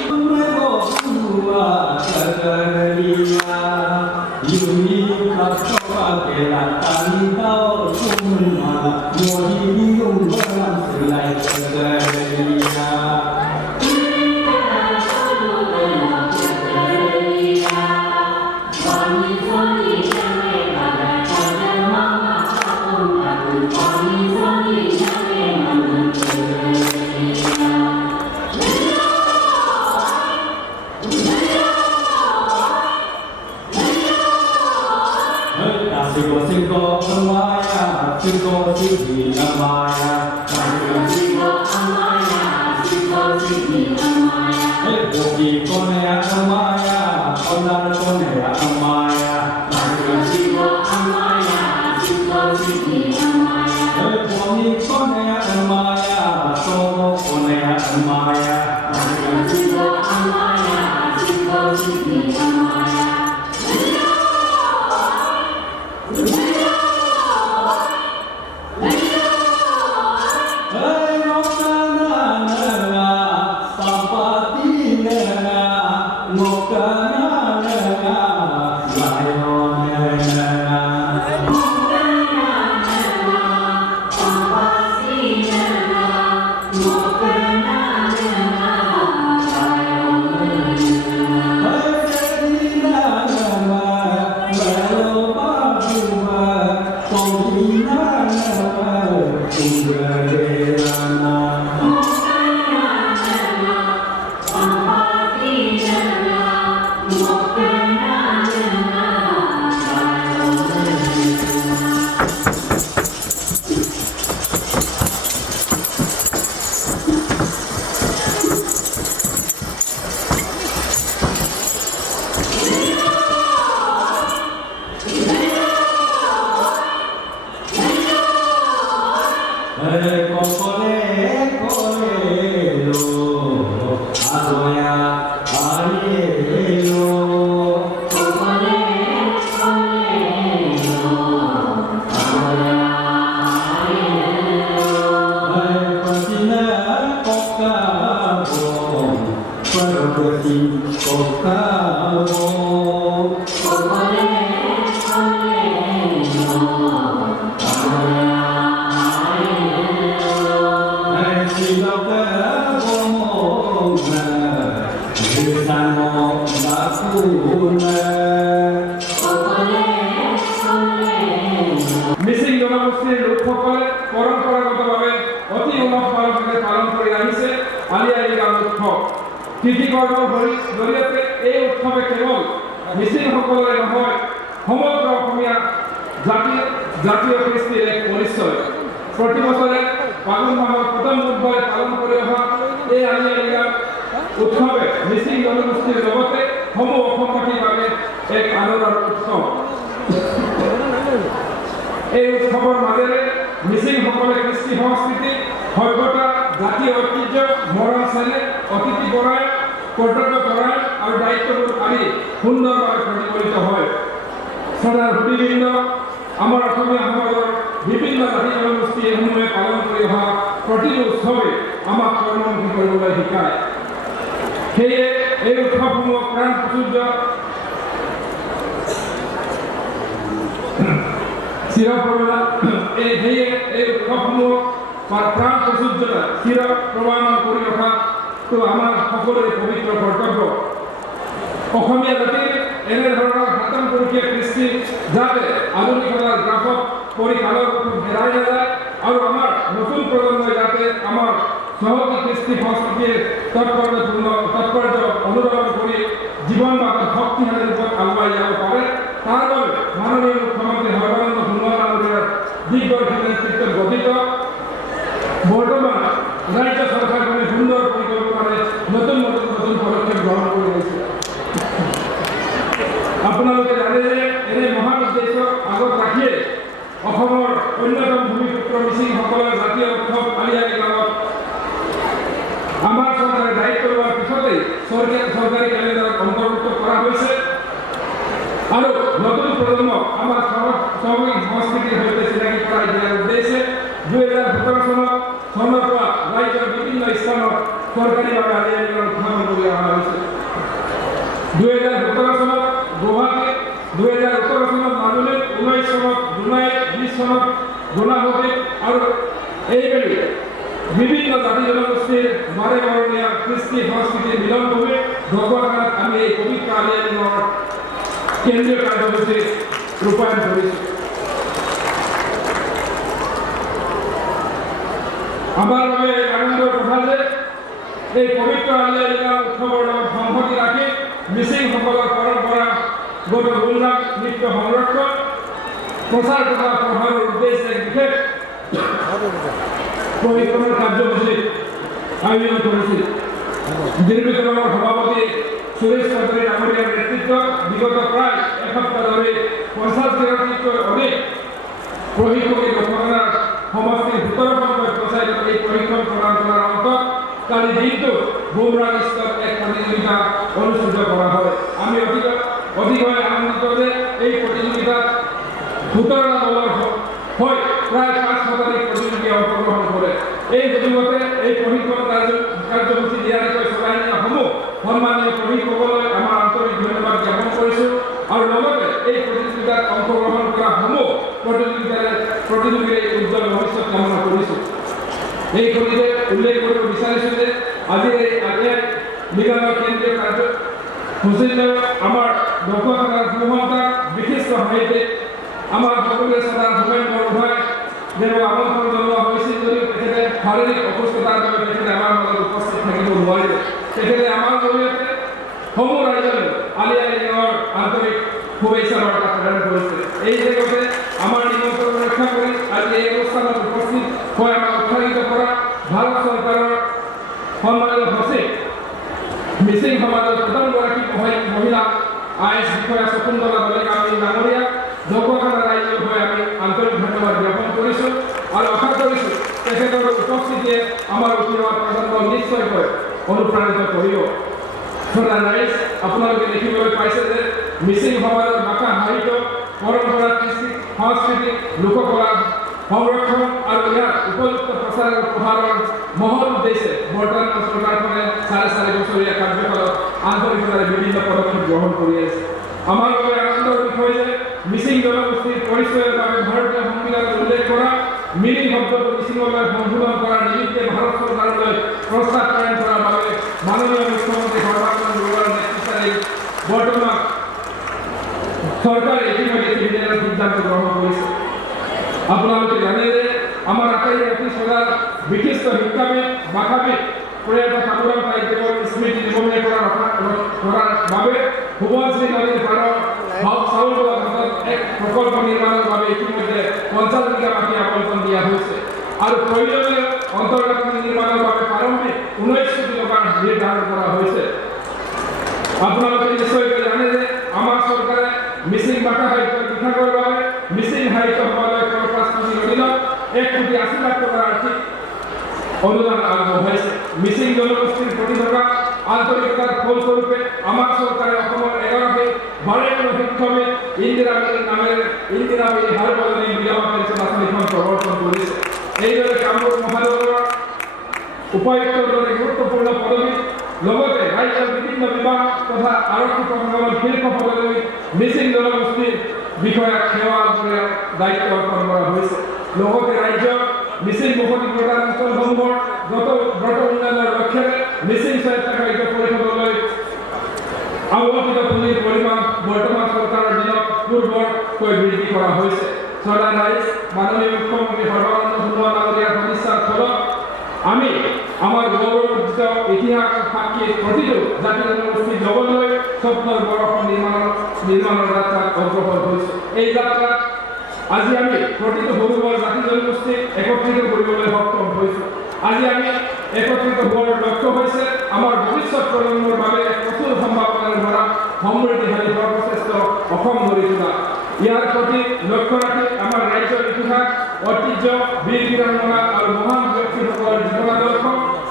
ভাৰতী ককাম মিচিং জনগোষ্ঠীৰ লোকসকলে পৰম্পৰাগতভাৱে অতি উলহ মালহেৰে পালন কৰি আহিছে আলি আই লৃগাং উৎসৱ। কৃষিকৰ্মৰ জৰিয়তে এই উৎসৱে কেৱল মিচিংসকলৰে নহয় সমগ্ৰ অসমীয়া জাতীয় কৃষ্টিৰ এক পৰিচয়। প্ৰতি বছৰে ফাগুন মাহৰ প্ৰথম বুধবাৰে পালন কৰি অহা এই আলি আই লৃগাং উৎসৱে মিচিং জনগোষ্ঠীৰ লগতে সমূহ অসমবাসীৰ বাবে এক আদৰৰ উৎসৱ। এই উৎসৱৰ মাজেৰে মিচিংসকলে কৃষ্টি সংস্কৃতি সভ্যতা জাতীয় ঐতিহ্য মৰম চেনেহ অতিথি পৰায়ণ কৰ্তব্য পৰায়ণ আৰু দায়িত্ববোধ আদি সুন্দৰভাৱে প্ৰতিফলিত হয়। শ্ৰদ্ধাৰ সুদীবৃন্দ, আমাৰ অসমীয়া সমাজৰ বিভিন্ন জাতি জনগোষ্ঠীসমূহে পালন কৰি অহা প্ৰতিটো উৎসৱে আমাক কৰ্মমুখী কৰিবলৈ শিকায়। সেয়ে এই উৎসৱসমূহক প্ৰাণ প্ৰাচুৰ্য এই উৎসৱসমূহক প্ৰাণ প্ৰাচুৰ্যতা চিৰ প্ৰমাণ কৰি ৰখাটো আমাৰ সকলোৰে পবিত্ৰ কৰ্তব্য। অসমীয়া জাতিৰ এনেধৰণৰ হাতম পুৰুষীয়া কৃষ্টি যাতে আধুনিকতাৰ গ্ৰাফত পৰি কালৰ হেৰাই নাযায় আৰু আমাৰ নতুন প্ৰজন্মই যাতে আমাৰ চহকী কৃষ্টি সংস্কৃতিৰ তাৎপৰ্য অনুধাৱন কৰি জীৱন বাটত শক্তিশালী ৰূপত আগুৱাই যাব পাৰে, তাৰ বাবে মাননীয় মুখ্যমন্ত্ৰী সৰ্বানন্দ সোণোৱাল ডাঙৰীয়াৰ দিগদৰ্শিত নেতৃত্বত গঠিত বৰ্তমান ৰাজ্য চৰকাৰখনে সুন্দৰ পৰিকল্পনাৰে নতুন পদক্ষেপ গ্ৰহণ কৰি আহিছে। আপোনালোকে জানে যে এনে মহান উদ্দেশ্য আগত ৰাখিয়ে অসমৰ অন্যতম ভূমিপুত্ৰ মিচিংসকলৰ জাতীয় উৎসৱ আলি আই লৃগাঙত আমাৰ চৰকাৰে দায়িত্ব লোৱাৰ পিছতেই চৰকাৰী কেলেণ্ডাৰত অন্তৰ্ভুক্ত কৰা হৈছে আৰু নতুন প্ৰজন্মক আমাৰ চহকী সংস্কৃতিৰ সৈতে চিনাকি কৰাই দিয়াৰ উদ্দেশ্যে 2017 চনৰ পৰা ৰাজ্যৰ বিভিন্ন স্থানত চৰকাৰীভাৱে আলি আই লৃগাং উদযাপন কৰি অহা হৈছে। 2017 চনত গুৱাহাটী, 2018 চনত মাজুলীত, 19 চনত জোনাইত, 20 চনত গুৱাহাটীত আৰু এইবেলি বিভিন্ন জাতি জনগোষ্ঠীৰ বাৰে বৰণীয়া কৃষ্টি সংস্কৃতিৰ মিলনভূমি ঢকুৱাখানাত আমি এই পবিত্ৰ আলি আই লৃগাঙৰ কেন্দ্ৰীয় কাৰ্যসূচী ৰূপায়ণ কৰিছোঁ। আমাৰ বাবে আনন্দৰ কথা যে এই পবিত্ৰ আলি আই লৃগাং উৎসৱৰ লগত সংহতি ৰাখি মিচিংসকলৰ পৰম্পৰাগত গুণৰাগ নৃত্য সংৰক্ষণ প্ৰচাৰ তথা প্ৰসাৰৰ উদ্দেশ্যে বিশেষ প্ৰশিক্ষণৰ কাৰ্যসূচী আয়োজন কৰিছিল। নিৰ্বাচনৰ সভাপতি সুৰেশ চৌধুৰী ডাঙৰীয়াৰ নেতৃত্বত বিগত প্ৰায় এসপ্তাহ ধৰি 50গৰাকীতকৈ অধিক প্ৰশিক্ষকে ঢকুৱাখানাৰ সমষ্টিৰ 17খনকৈ পঞ্চায়তত এই প্ৰশিক্ষণ প্ৰদান কৰাৰ অন্তত কালি দিনটো বুমৰাং স্থলত এক প্ৰতিযোগিতা অনুষ্ঠিত কৰা হয়। আমি অতিশয় আনন্দিত যে এই প্ৰতিযোগিতাত 17টা দলৰ হৈ প্ৰায় 5 শতাধিক প্ৰতিযোগীয়ে অংশগ্ৰহণ কৰে। এই সুযোগতে এই প্ৰশিক্ষণ কাৰ্যসূচী নিয়াৰিকৈ চলাই নিয়াসমূহ সন্মানীয় প্ৰশিক্ষকলৈ আমাৰ আন্তৰিক ধন্যবাদ জ্ঞাপন কৰিছোঁ আৰু লগতে এই প্ৰতিযোগিতাত অংশগ্ৰহণ কৰা সমূহ প্ৰতিযোগীৰে উজ্জ্বল ভৱিষ্যত কামনা কৰিছোঁ। এই খণ্ডিতে উল্লেখ কৰিব বিচাৰিছোঁ যে আজিৰ এই আলি আই লৃগাঙৰ কেন্দ্ৰীয় কাৰ্যসূচীত আমাৰ ঢকুৱাখানাৰ সুসন্তান বিশিষ্ট সাহিত্যিক আমাৰ সকলোৰে শ্ৰদ্ধাৰ হোমেন বৰগোহাঁই দেৱক আমন্ত্ৰণ জনোৱা হৈছিল যদিও তেখেতে শাৰীৰিক অসুস্থতাৰ বাবে তেখেতে আমাৰ মাজত উপস্থিত থাকিব নোৱাৰিলে। তেখেতে আমাৰ জৰিয়তে সমূহ ৰাইজলৈ আলি আই লৃগাঙৰ আন্তৰিক শুভেচ্ছা বাৰ্তা প্ৰেৰণ কৰিছে। এই জেগাতে আমাৰ নিমন্ত্ৰণ ৰক্ষা কৰি আজি এই অনুষ্ঠানত উপস্থিত হৈ আমাক উৎসাহিত কৰা ভাৰত চৰকাৰৰ সন্মানীয় সচিব মিচিং সমাজৰ প্ৰথমগৰাকী মহিলা IAS বিষয়া শকুন্তলা দলেকামী ডাঙৰীয়াক ঢকুৱাখানা ৰাইজৰ হৈ আমি আন্তৰিক ধন্যবাদ জ্ঞাপন কৰিছোঁ আৰু আশা কৰিছোঁ তেখেতৰ উপস্থিতিয়ে আমাৰ উঠি অহা প্ৰজন্মক নিশ্চয়কৈ অনুপ্ৰাণিত কৰিব। শ্ৰদ্ধাৰ ৰাইজ, আপোনালোকে দেখিবলৈ পাইছে যে মিচিং সমাজৰ ভাষা সাহিত্য পৰম্পৰা কৃষ্টি সংস্কৃতি লোককলা সংৰক্ষণ আৰু ইয়াৰ উপযুক্ত প্ৰচাৰ প্ৰসাৰৰ মহৎ উদ্দেশ্যে বৰ্তমান চৰকাৰখনে 4.5 বছৰীয়া কাৰ্যকালত আন্তৰিকতাৰে বিভিন্ন পদক্ষেপ গ্ৰহণ কৰি আছে। আমাৰ বাবে আনন্দৰ বিষয় যে মিচিং জনগোষ্ঠীৰ পৰিচয়ৰ বাবে ভাৰতীয় সংবিধানত উল্লেখ কৰা মিৰি শব্দটো মিচিঙলৈ সংশোধন কৰাৰ নিমিত্তে ভাৰত চৰকাৰলৈ প্ৰস্তাৱ প্ৰেৰণ কৰাৰ বাবে মাননীয় মুখ্যমন্ত্ৰী সৰ্বানন্দ সোণোৱালৰ নেতৃত্বাধীন বৰ্তমান চৰকাৰে ইতিমধ্যে কেবিনেটৰ সিদ্ধান্ত গ্ৰহণ কৰিছে। আপোনালোকে জানে যে আমাৰ আটাইৰে অতি সদায় বিশিষ্ট শিক্ষাবিদ ভাষাবিদ প্ৰয়াত কামুৰাম ৰাজ্যৰ স্মৃতি নিবন্ধন কৰাৰ বাবে সুবনশ্ৰী নদীৰ পাৰৰ চাউলগোলা ঘাটত এক প্ৰকল্প নিৰ্মাণৰ বাবে ইতিমধ্যে 50 বিঘা মাটি আবণ্টন দিয়া হৈছে আৰু প্ৰয়োজনীয় অন্তৰ্গাঁথনি নিৰ্মাণৰ বাবে প্ৰাৰম্ভিক 19 কোটি টকা নিৰ্ধাৰণ কৰা হৈছে। আপোনালোকে নিশ্চয় জানে যে আমাৰ চৰকাৰে মিচিং ভাষা সাহিত্যৰ বিকাশৰ বাবে মিচিং সাহিত্য সমাজৰ কৰ্মসংস্থাপনৰ অধীনত 1 কোটি 80 লাখ টকাৰ আৰ্থিক অনুদান আগবঢ়াইছে। মিচিং জনগোষ্ঠীৰ প্ৰতি থকা আন্তৰিকতাৰ ফলস্বৰূপে আমাৰ চৰকাৰে অসমৰ এগৰাকী বৰেণ্য শিক্ষাবিদ ইন্দিৰা মিৰি নামেৰে ইন্দিৰা মিৰি সাৰ্বজনীন বিধৱা পেঞ্চন আঁচনিখন প্ৰৱৰ্তন কৰিছে। এইদৰে কামৰূপ মহানগৰৰ উপায়ুক্তৰ দৰে গুৰুত্বপূৰ্ণ পদবী লগতে ৰাজ্যৰ বিভিন্ন বিভাগ তথা আৰক্ষী প্ৰশাসনৰ শীৰ্ষ পদবীত মিচিং জনগোষ্ঠীৰ বিষয়াক সেৱা আগবঢ়োৱাৰ দায়িত্ব অৰ্পণ কৰা হৈছে। লগতে ৰাজ্যৰ মিচিং বসতি প্ৰধান অঞ্চলসমূহৰ দ্ৰুত উন্নয়নৰ লক্ষ্যৰে মিচিং স্বায়ত্তশাসিত পৰিষদলৈ আবণ্টিত পুঁজিৰ পৰিমাণ বৰ্তমান চৰকাৰৰ দিনত পূৰ্বতকৈ বৃদ্ধি কৰা হৈছে। চৰ্দাৰ ৰাইজ মাননীয় মুখ্যমন্ত্ৰী সৰ্বানন্দ সোণোৱাল ডাঙৰীয়াৰ সদিচ্ছাৰ ফলত আমি আমাৰ গৌৰৱোজ্জিত ইতিহাস সাক্ষী প্ৰতিটো জাতি জনগোষ্ঠীৰ জগতলৈ স্বপ্নৰ বৰষুণ নিৰ্মাণৰ যাত্ৰাত অগ্ৰসৰ হৈছোঁ। এই যাত্ৰাত আজি আমি প্ৰতিটো সৰুবৰ জাতি জনগোষ্ঠীক একত্ৰিত কৰিবলৈ সক্ষম হৈছোঁ। আজি আমি একত্ৰিত হোৱাৰ লক্ষ্য হৈছে আমাৰ ভৱিষ্যত প্ৰজন্মৰ বাবে প্ৰচুৰ সম্ভাৱনাৰে ভৰা সমৃদ্ধিশালী সৰ্বশ্ৰেষ্ঠ অসম গঢ়ি তোলা। ইয়াৰ প্ৰতি লক্ষ্য ৰাখি আমাৰ ৰাজ্যৰ ইতিহাস ঐতিহ্য বীৰ বীৰাংগনা আৰু মহান ব্যক্তিসকলৰ জীৱনাদৰ্শ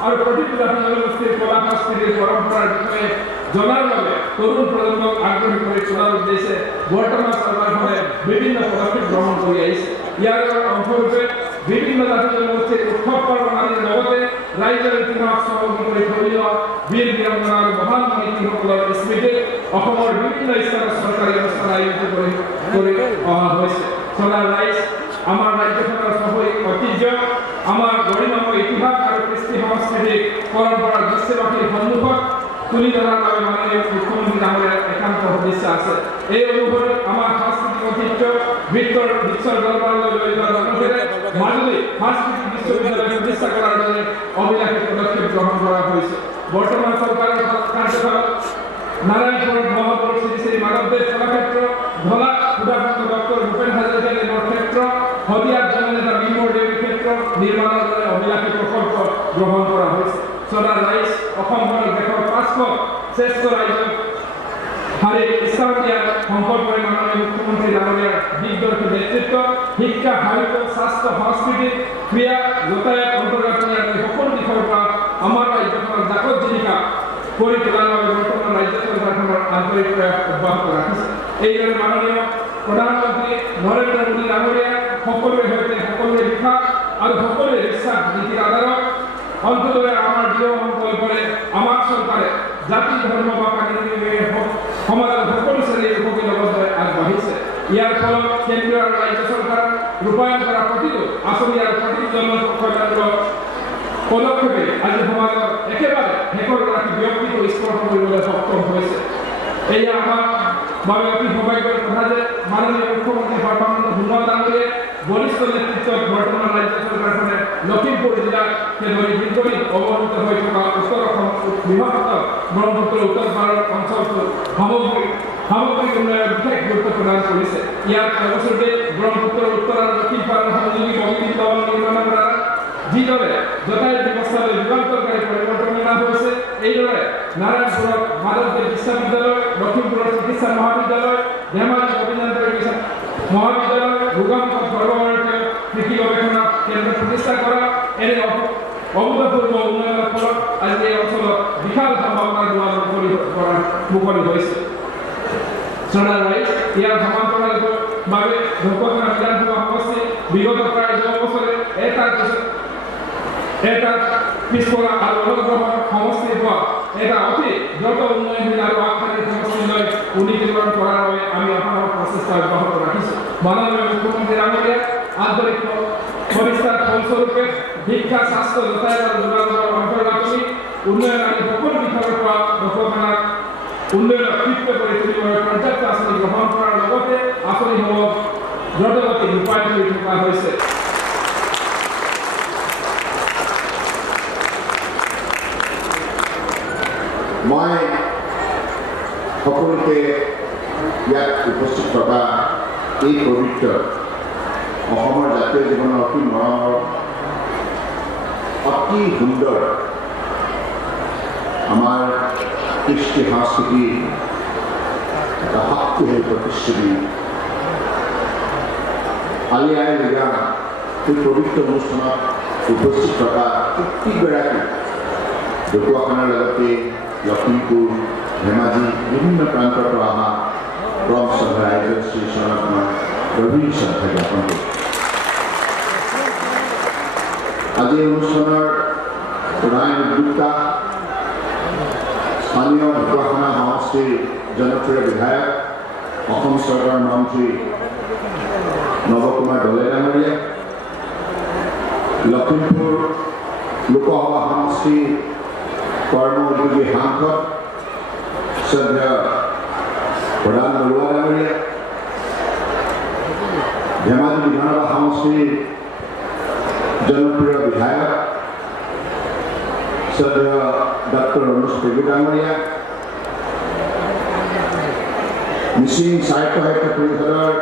আৰু প্ৰতিটো জাতি জনগোষ্ঠীৰ কলা সংস্কৃতিৰ পৰম্পৰাৰ বিষয়ে জনাৰ বাবে তৰুণ প্ৰজন্মক আগ্ৰহী কৰি তোলাৰ উদ্দেশ্যে বৰ্তমান চৰকাৰখনে বিভিন্ন পদক্ষেপ গ্ৰহণ কৰি আহিছে। ইয়াৰ অংশৰূপে বিভিন্ন জাতি জনগোষ্ঠীৰ উৎসৱ পাৰ্বণ আদিৰ লগতে ৰাজ্যৰ ইতিহাস চহকী কৰি থলীয় বীৰ বীৰাংগনা আৰু মহান মনীষীসকলৰ স্মৃতিত অসমৰ বিভিন্ন স্থানত চৰকাৰী অনুষ্ঠান আয়োজিত কৰি অহা হৈছে। চৰ্দাৰ ৰাইজ আমাৰ ৰাজ্যখনৰ সামৰিক ঐতিহ্য আমাৰ গৰিমাময় ইতিহাস আৰু কৃষ্টি সংস্কৃতিক পৰম্পৰাৰ বিশ্ববাসীৰ সন্মুখত তুলি ধৰাৰ বাবে মাননীয় মুখ্যমন্ত্ৰী ডাঙৰীয়াৰ একান্ত সদিচ্ছা আছে। এই অনুসৰি আমাৰ সাংস্কৃতিক ঐতিহ্য বিশ্বৰ দৰবাৰলৈ লৈ যোৱাৰ লগতে মাজুলী সাংস্কৃতিক বিশ্ববিদ্যালয় প্ৰতিষ্ঠা কৰাৰ বাবে অভিলাষী পদক্ষেপ গ্ৰহণ কৰা হৈছে। বৰ্তমান চৰকাৰৰ কাৰ্যকালত নাৰায়ণপুৰত মহাপুৰুষ শ্ৰী শ্ৰী মাধৱদেৱ কলাক্ষেত্ৰ, ঢলা সুধাকান্ত ডক্টৰ ভূপেন হাজৰিকা দেৱৰ ক্ষেত্ৰ, শদিয়াত জননেতা ভীমৰ দেৱীৰ ক্ষেত্ৰ নিৰ্মাণৰ বাবে অভিলাষী প্ৰকল্প গ্ৰহণ কৰা হৈছে। চৰ্দাৰ ৰাইজ অসমখনক দেশৰ 5খন শ্ৰেষ্ঠ ৰাজ্যক হাৰিক স্থান দিয়াৰ সংকল্পৰে মাননীয় মুখ্যমন্ত্ৰী ডাঙৰীয়াৰ দিগদৰ্শী নেতৃত্ব শিক্ষা সাহিত্য স্বাস্থ্য সংস্কৃতি ক্ৰীড়া যাতায়াত অন্তৰ্গাঁথনি আদি সকলো দিশৰ পৰা আমাৰ ৰাজ্যখনৰ জাকত জিলিকা কৰি তোলাৰ বাবে বৰ্তমান ৰাজ্য চৰকাৰখনৰ আন্তৰিক প্ৰয়াস অব্যাহত ৰাখিছে। এইদৰে মাননীয় প্ৰধানমন্ত্ৰী নৰেন্দ্ৰ মোদী ডাঙৰীয়াই সকলোৰে সৈতে সকলোৰে বিশ্বাস আৰু সকলোৰে বিশ্বাস নীতিৰ আধাৰত অন্ততঃ আমাৰ দৃঢ় সংকল্পৰে আমাৰ চৰকাৰে জাতি ধৰ্ম বা সমাজৰ সকলো শ্ৰেণীৰ লোকৰ লগত আগবাঢ়িছে। ইয়াৰ ফলত কেন্দ্ৰীয় আৰু ৰাজ্য চৰকাৰ ৰূপায়ণ কৰা প্ৰতিটো আঁচনি আৰু প্ৰতিটো জনকল্যাণমূলক পদক্ষেপে আজি সমাজৰ একেবাৰে শেষৰ ৰাখি ব্যক্তিক স্পৰ্শ কৰিবলৈ সক্ষম হৈছে। এয়া আমাৰ বাবে অতি সৌভাগ্যৰ কথা যে মাননীয় মুখ্যমন্ত্ৰী সৰ্বানন্দ সোণোৱাল ডাঙৰীয়াই বলিষ্ঠ নেতৃত্বত বৰ্তমান ৰাজ্য চৰকাৰখনে লখিমপুৰ জিলাকে ধৰি দীৰ্ঘদিন অৱহেলিত হৈ থকা উত্তৰ অসম বৃহত্তৰ ব্ৰহ্মপুত্ৰ উত্তৰ পাৰৰ অঞ্চলটোৰ সামগ্ৰিক উন্নয়নৰ বিশেষ গুৰুত্ব প্ৰদান কৰিছে। ইয়াৰ ফলস্বৰূপে ব্ৰহ্মপুত্ৰৰ উত্তৰ আৰু দক্ষিণ পাৰৰ সংযোগী বগীবিল দলং নিৰ্মাণৰ দ্বাৰা যিদৰে যাতায়াত ব্যৱস্থালৈ যুগান্তকাৰী পৰিৱৰ্তন অনা হৈছে, এইদৰে নাৰায়ণপুৰত মাধৱদেৱ বিশ্ববিদ্যালয়, লখিমপুৰৰ চিকিৎসা মহাবিদ্যালয়, ধেমাজি অভিযান্ত্ৰিক মহাবিদ্যালয়, ভূগৰ্ভস্থ সৰ্বভাৰতীয় কৃষি গৱেষণা কেন্দ্ৰ প্ৰতিষ্ঠা কৰা এনে অভূতপূৰ্ব উন্নয়নৰ ফলত আজি এই অঞ্চলত বিশাল সম্ভাৱনাৰ দুৱাৰ মুকলি হৈছে। চৰ্দাৰ ৰাইজ ইয়াৰ সমান্তৰালকৈ বাবে ঢকুৱাখানা বিধানসভা সমষ্টি বিগত প্ৰায় 10 বছৰে এটা পিছপৰা আৰু অনুগ্ৰহৰ সমষ্টি হোৱা এটা অতি দ্ৰুত উন্নয়নশীল আৰু আগশাৰীৰ সমষ্টিলৈ উন্নীতকৰণ কৰাৰ বাবে আমি আপোনালোকৰ প্ৰচেষ্টা অব্যাহত ৰাখিছোঁ। মাননীয় মুখ্যমন্ত্ৰী ডাঙৰীয়া আন্তৰিক পৰিষ্কাৰ ফলস্বৰূপে শিক্ষা স্বাস্থ্য যাতায়াত আৰু যোগাযোগৰ অন্তৰ্গাঁথনি উন্নয়ন আদি সকলো দিশৰ পৰা ঢকুৱাখানাক উন্নয়নৰ কৃত্য কৰি তুলিবলৈ পৰ্যাপ্ত আঁচনি গ্ৰহণ কৰাৰ লগতে আঁচনিসমূহ দ্ৰুতগতিত ৰূপায়ণ কৰি থকা হৈছে। মই সকলোকে ইয়াত উপস্থিত থকা এই পবিত্ৰ অসমৰ জাতীয় জীৱনৰ অতি মৰমৰ অতি সুন্দৰ আমাৰ কৃষ্টি সংস্কৃতিৰ এটা শক্তিশালী প্ৰতিচ্ছবি আলি আই লৃগাং এই পবিত্ৰ অনুষ্ঠানত উপস্থিত থকা প্ৰত্যেকগৰাকী ঢকুৱাখানাৰ লগতে লখিমপুৰ ধেমাজি বিভিন্ন প্ৰান্তৰ পৰা অহা ক্ৰম সভাৰ আয়োজক শ্ৰী শৰণক মই গভীৰ শ্ৰদ্ধা জ্ঞাপন কৰোঁ। আজি অনুষ্ঠানৰ প্ৰধান উদ্যোক্তা স্থানীয় ঢকুৱাখানা সমষ্টিৰ জনপ্ৰিয় বিধায়ক অসম চৰকাৰৰ মন্ত্ৰী নৱকুমাৰ দলে ডাঙৰীয়া, লখিমপুৰ লোকসভা সমষ্টিৰ কৰ্ম উদ্যোগী সাংসদ শ্ৰদ্ধেয় প্ৰধান বৰুৱা ডাঙৰীয়া, ধেমাজি বিধানসভা সমষ্টিৰ জনপ্ৰিয় বিধায়ক শ্ৰদ্ধেয় ডক্টৰ ৰমেশ পেগু ডাঙৰীয়া, মিচিং সাহিত্য পৰিষদৰ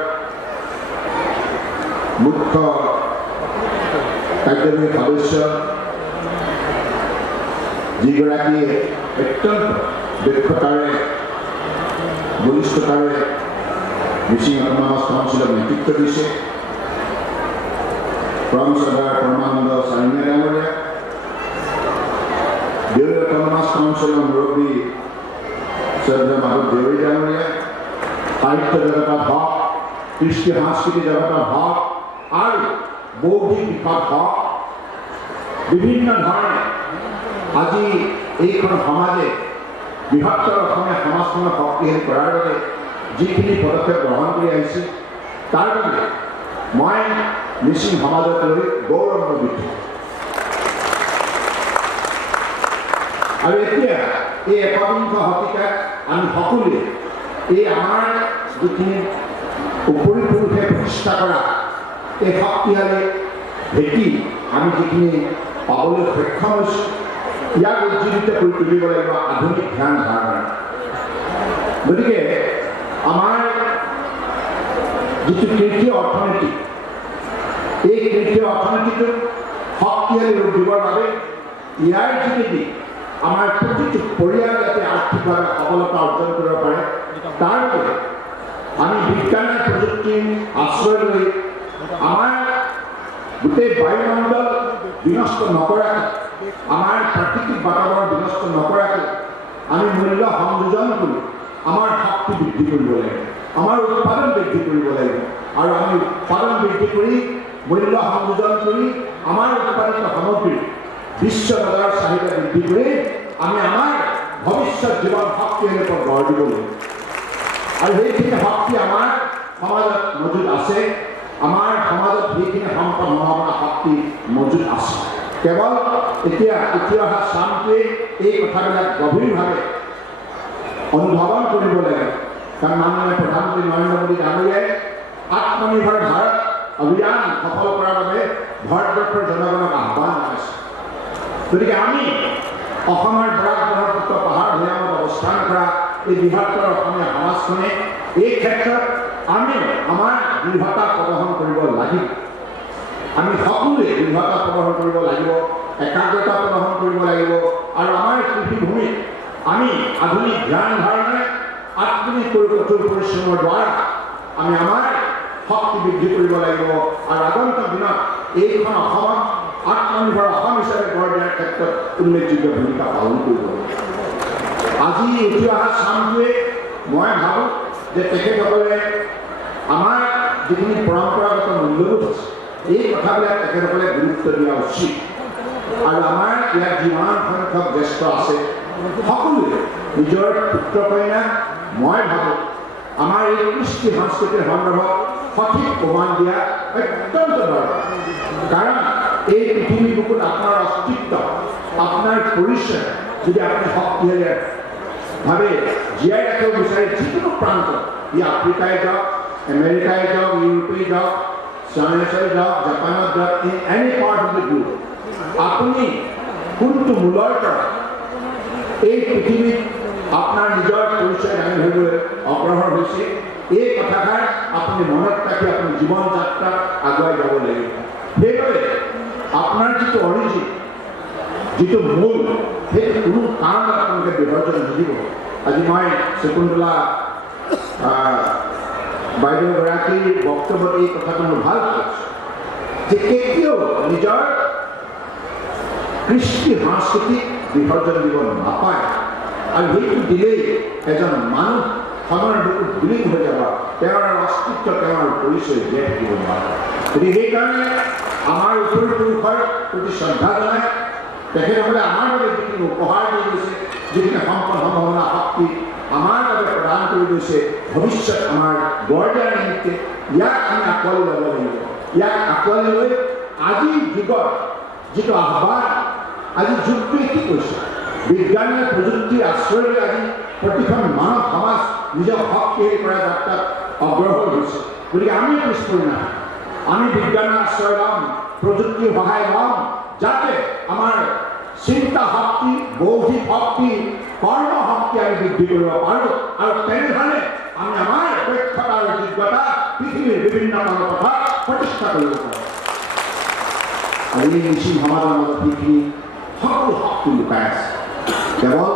মুখ্য কাৰ্যবাহী সদস্য যিগৰাকীয়ে অত্যন্ত দক্ষতাৰে বলিষ্ঠতাৰে মিচিং অট'নমাছ কাউন্সিলক নেতৃত্ব দিছে, ক্ৰম সভাৰ পৰমানন্দ চাৰিঙীয়া ডাঙৰীয়া, দেউৰী অট'নমাছ কাউন্সিলৰ মুৰব্বী শ্ৰদ্ধেয় মাধৱ দেউৰী ডাঙৰীয়া, সাহিত্য জগতত হওক, কৃষ্টি সংস্কৃতি জগতত হওক আৰু বৌদ্ধিক দিশত হওক বিভিন্ন ধৰণে আজি এইখন সমাজে বৃহত্তৰ অসমীয়া সমাজখনক শক্তিশালী কৰাৰ বাবে যিখিনি পদক্ষেপ গ্ৰহণ কৰি আহিছে তাৰ বাবে মই মিচিং সমাজক লৈ গৌৰৱান্বিত। আৰু এতিয়া এই একবিংশ শতিকাত আমি সকলোৱে এই আমাৰ যিখিনি উপৰিপুৰুষে প্ৰতিষ্ঠা কৰা এই শক্তিশালী ভেটি আমি যিখিনি পাবলৈ সক্ষম হৈছোঁ ইয়াক উজ্জীৱিত কৰি তুলিব লাগিব আধুনিক ধ্যান ধাৰণা। গতিকে আমাৰ যিটো কৃষি অৰ্থনীতি এই কৃষি অৰ্থনীতিটোক শক্তিশালী ৰূপ দিবৰ বাবে ইয়াৰ যোগেদি আমাৰ প্ৰতিটো পৰিয়াল যাতে আৰ্থিকভাৱে সবলতা অৰ্জন কৰিব পাৰে তাৰ বাবে আমি বিজ্ঞান আৰু প্ৰযুক্তিৰ আশ্ৰয় লৈ আমাৰ গোটেই বায়ুমণ্ডল বিনষ্ট নকৰাকৈ আমাৰ প্ৰাকৃতিক বাতাবৰণ বিনষ্ট নকৰাকৈ আমি মূল্য সংযোজন কৰি আমাৰ শক্তি বৃদ্ধি কৰিব লাগিব, আমাৰ উৎপাদন বৃদ্ধি কৰিব লাগিব আৰু আমি উৎপাদন বৃদ্ধি কৰি মূল্য সংযোজন কৰি আমাৰ উৎপাদিত সামগ্ৰী বিশ্ব বজাৰৰ চাহিদা বৃদ্ধি কৰি আমি আমাৰ ভৱিষ্যত জীৱন শক্তিশালী ওপৰত গঢ় দিব লাগিব। আৰু সেইখিনি শক্তি আমাৰ সমাজত মজুত আছে, আমাৰ সমাজত সেইখিনি সম্পদ সম্ভাৱনা শক্তি মজুত আছে। কেৱল এতিয়া উঠি অহা চামটোৱে এই কথাবিলাক গভীৰভাৱে অনুধাৱন কৰিব লাগে। কাৰণ মাননীয় প্ৰধানমন্ত্ৰী নৰেন্দ্ৰ মোদী ডাঙৰীয়াই আত্মনিৰ্ভৰ ভাৰত অভিযান সফল কৰাৰ বাবে ভাৰতবৰ্ষৰ জনগণক আহ্বান জনাইছে। গতিকে আমি অসমৰ বৰাক ব্ৰহ্মপুত্ৰ পাহাৰ ভৈয়ামত অৱস্থান কৰা এই বৃহত্তৰ অসমীয়া সমাজখনে এই ক্ষেত্ৰত আমি আমাৰ দৃঢ়তা প্ৰদৰ্শন কৰিব লাগিব। আমি সকলোৱে দৃঢ়তা প্ৰদৰ্শন কৰিব লাগিব, একাগ্ৰতা প্ৰদৰ্শন কৰিব লাগিব আৰু আমাৰ কৃষিভূমিত আমি আধুনিক জ্ঞান ধাৰণাৰে আত্মনিক কঠোৰ পৰিশ্ৰমৰ দ্বাৰা আমি আমাৰ শক্তি বৃদ্ধি কৰিব লাগিব আৰু আগন্তুক দিনত এইখন অসমত আত্মনিৰ্ভৰ অসম হিচাপে গঢ় দিয়াৰ ক্ষেত্ৰত উল্লেখযোগ্য ভূমিকা পালন কৰিব লাগিব। আজি উঠি অহা চামটোৱে মই ভাবোঁ যে তেখেতসকলে আমাৰ যিখিনি পৰম্পৰাগত মূল্যবোধ আছে এই কথাবিলাক তেখেতসকলে গুৰুত্ব দিয়া উচিত আৰু আমাৰ ইয়াত যিমান সংখ্যক জ্যেষ্ঠ আছে সকলোৱে নিজৰ পুত্ৰ কন্যা মই ভাবোঁ আমাৰ এই কৃষ্টি সংস্কৃতিৰ সন্দৰ্ভত সঠিক প্ৰমাণ দিয়া অত্যন্ত দৰকাৰ কাৰণ এই পৃথিৱীৰ বুকুত আপোনাৰ অস্তিত্ব আপোনাৰ পৰিচয় যদি আপুনি শক্তিশালী ভাৱে জীয়াই ৰাখিব বিচাৰে যিকোনো প্ৰান্ত ই আফ্ৰিকাই যাওক আমেৰিকাই যাওক ইউৰোপেই যাওক চাইনাই যাওক জাপানত যাওক in any part of the globe আপুনি কোনটো মূলৰ পৰা এই পৃথিৱীত আপোনাৰ নিজৰ পৰিচয় দাঙি ধৰিবলৈ অগ্ৰসৰ হৈছে এই কথাষাৰ আপুনি মনত ৰাখি আপুনি জীৱন যাত্ৰা আগুৱাই যাব লাগিব সেইবাবে আপোনাৰ যিটো অৰিজিন যিটো মূল সেইটো কোনো কাৰণত আপোনালোকে বিসৰ্জন নিদিব আজি মই শকুন্তলা বাইদেউগৰাকীৰ বক্তব্যত এই কথাটো মই ভাল পাইছোঁ যে কেতিয়াও নিজৰ কৃষ্টি সংস্কৃতিক বিসৰ্জন দিব নাপায় আৰু সেইটো দিলেই এজন মানুহ সময়ৰ বুকুত বিলীন হৈ যাব তেওঁৰ অস্তিত্ব তেওঁৰ পৰিচয় জীয়াই থাকিব নোৱাৰে গতিকে সেইকাৰণে আমাৰ উত্তৰ পুৰুষৰ প্ৰতি শ্ৰদ্ধা জনাই তেখেতসকলে আমাৰ বাবে যিখিনি উপহাৰ দি গৈছে যিখিনি সম্পদ সম্ভাৱনা শক্তি আমাৰ বাবে প্ৰদান কৰি গৈছে ভৱিষ্যত আমাৰ গঢ় দিয়াৰ নিমিত্তে ইয়াক আমি আঁকোৱালি ল'ব লাগিব ইয়াক আঁকোৱালি লৈ আজিৰ যুগৰ যিটো আহ্বান আজি যুগটোৱে কি কৈছে বিজ্ঞানে প্ৰযুক্তিৰ আশ্ৰয় লৈ আজি প্ৰতিখন মানৱ সমাজ নিজক শক্তিশালী কৰা যাত্ৰাত অগ্ৰসৰ হৈছে গতিকে আমি পিছপৰি নাই আমি বিজ্ঞানৰ আশ্ৰয় ল'ম প্ৰযুক্তিৰ সহায় ল'ম যাতে আমাৰ চিন্তা শক্তি বৌদ্ধিক শক্তি কৰ্ম শক্তি আমি বৃদ্ধি কৰিব পাৰোঁ আৰু তেনেধৰণে আমি আমাৰ দক্ষতা আৰু যোগ্যতা পৃথিৱীৰ বিভিন্ন কথা প্ৰতিষ্ঠা কৰিব পাৰোঁ আৰু এই মিচিং সমাজৰ মাজত যিখিনি সকলো শক্তি লুকাই আছে কেৱল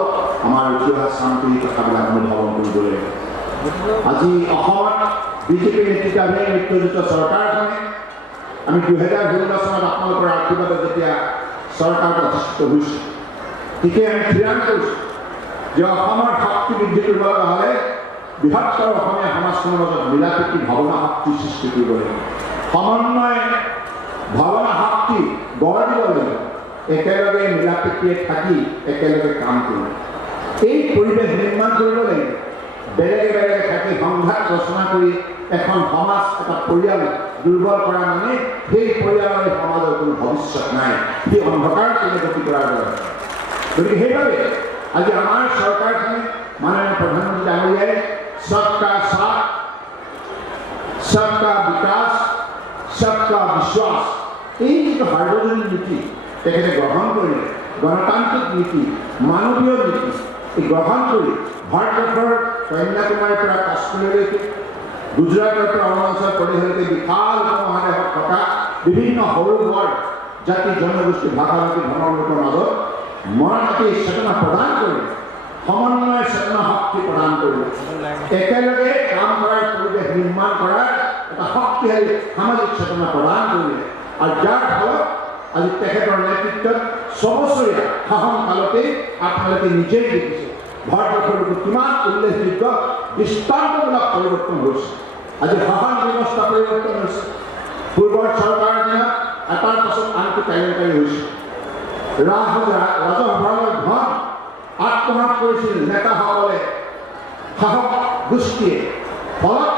আমাৰ উঠি অহা শান্তিৰ কথাবিলাক অনুধাৱন কৰিবলৈ আজি অসমত বিজেপি নেতৃত্বাধীন মিত্ৰজোঁট চৰকাৰখনে আমি 2016 চনত আপোনালোকৰ আশীৰ্বাদত যেতিয়া চৰকাৰ প্ৰতিষ্ঠিত হৈছোঁ তেতিয়াই আমি থিৰাং কৰিছোঁ যে অসমৰ শক্তি বৃদ্ধি কৰিব লগা হ'লে বৃহত্তৰ অসমীয়া সমাজখনৰ মাজত মিলাপ্ৰীতি ভাৱনা শক্তি সৃষ্টি কৰিব লাগিব সমন্বয় ভাৱনা শক্তি গঢ় দিব লাগিব একেলগে মিলাপ্ৰীতিয়ে থাকি একেলগে কাম কৰিব এই পৰিৱেশ নিৰ্মাণ কৰিব লাগিব বেলেগে বেলেগে থাকি সংঘাত ৰচনা কৰি এখন সমাজ এটা পৰিয়াল দুৰ্বল কৰা মানে সেই পৰিয়ালৰ সমাজৰ কোনো ভৱিষ্যত নাই সেই অন্ধকাৰ তেনে গতি কৰাৰ দৰে গতিকে সেইবাবে আজি আমাৰ চৰকাৰখনে মাননীয় প্ৰধানমন্ত্ৰী ডাঙৰীয়াই সবকা সাথ সবকা বিকাশ সবকা বিশ্বাস এই যিটো সাৰ্বজনীন নীতি তেখেতে গ্ৰহণ কৰিলে গণতান্ত্ৰিক নীতি মানৱীয় নীতি এই গ্ৰহণ কৰি ভাৰতবৰ্ষৰ কন্যাকুমাৰীৰ পৰা কাশ্মীৰলৈকে গুজৰাটৰ পৰা অৰুণাচল প্ৰদেশলৈকে বিশাল উপমহাদেশত থকা বিভিন্ন সৰু বৰ জাতি জনগোষ্ঠী ভাষাভাষী ধৰ্মৰ মাজত মৰাণাতি চেতনা প্ৰদান কৰি সমন্বয় চেতনা শক্তি প্ৰদান কৰি একেলগে কাম কৰাৰ পৰিৱেশ নিৰ্মাণ কৰাৰ এটা শক্তিশালী সামাজিক চেতনা প্ৰদান কৰিলে আৰু যাৰ ফলত আজি তেখেতৰ নেতৃত্বত 6 বছৰীয়া শাসনকালতেই আপোনালোকে নিজেই দেখিছে ভাৰতবৰ্ষৰ কিমান উল্লেখযোগ্য দৃষ্টান্তমূলক পৰিৱৰ্তন হৈছে আজি শাসন ব্যৱস্থা পৰিৱৰ্তন হৈছে পূৰ্বৰ চৰকাৰৰ দিনত এটাৰ পাছত আনটো কেলেংকাৰী হৈছে ৰাজভৰালৰ ধন আত্মসাৎ কৰিছিল নেতাসকলে শাসক গোষ্ঠীয়ে ফলত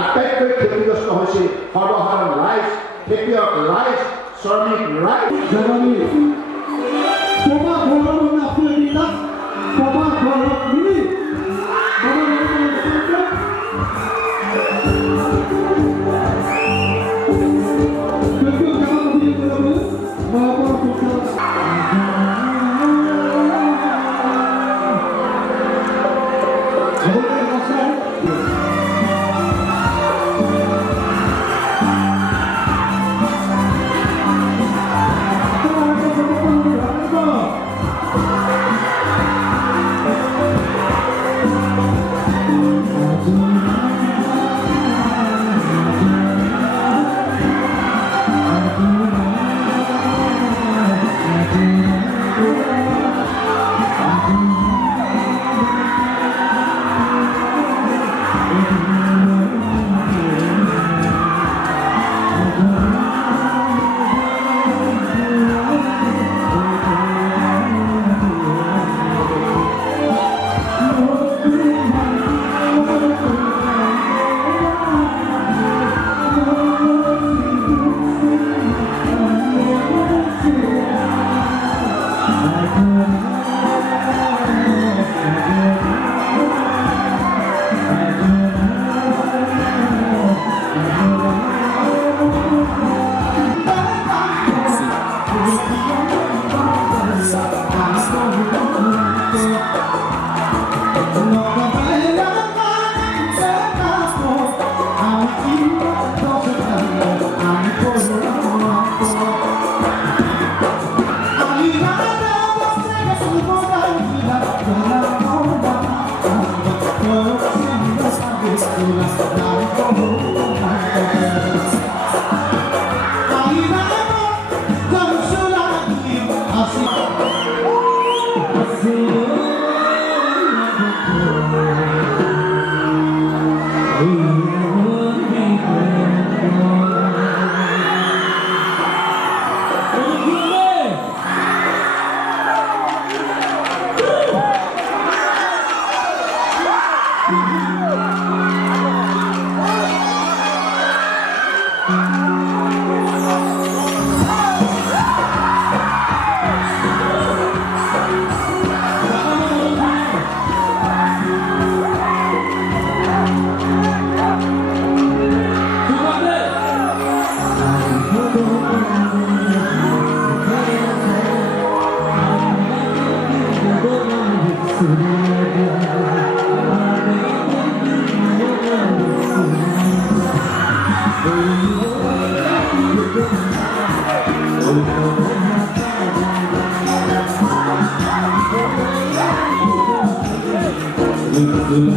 আটাইতকৈ ক্ষতিগ্ৰস্ত হৈছিল সৰ্বসাধাৰণ ৰাইজ খেতিয়ক ৰাইজ শ্ৰমিক ৰাইজ Thank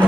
you.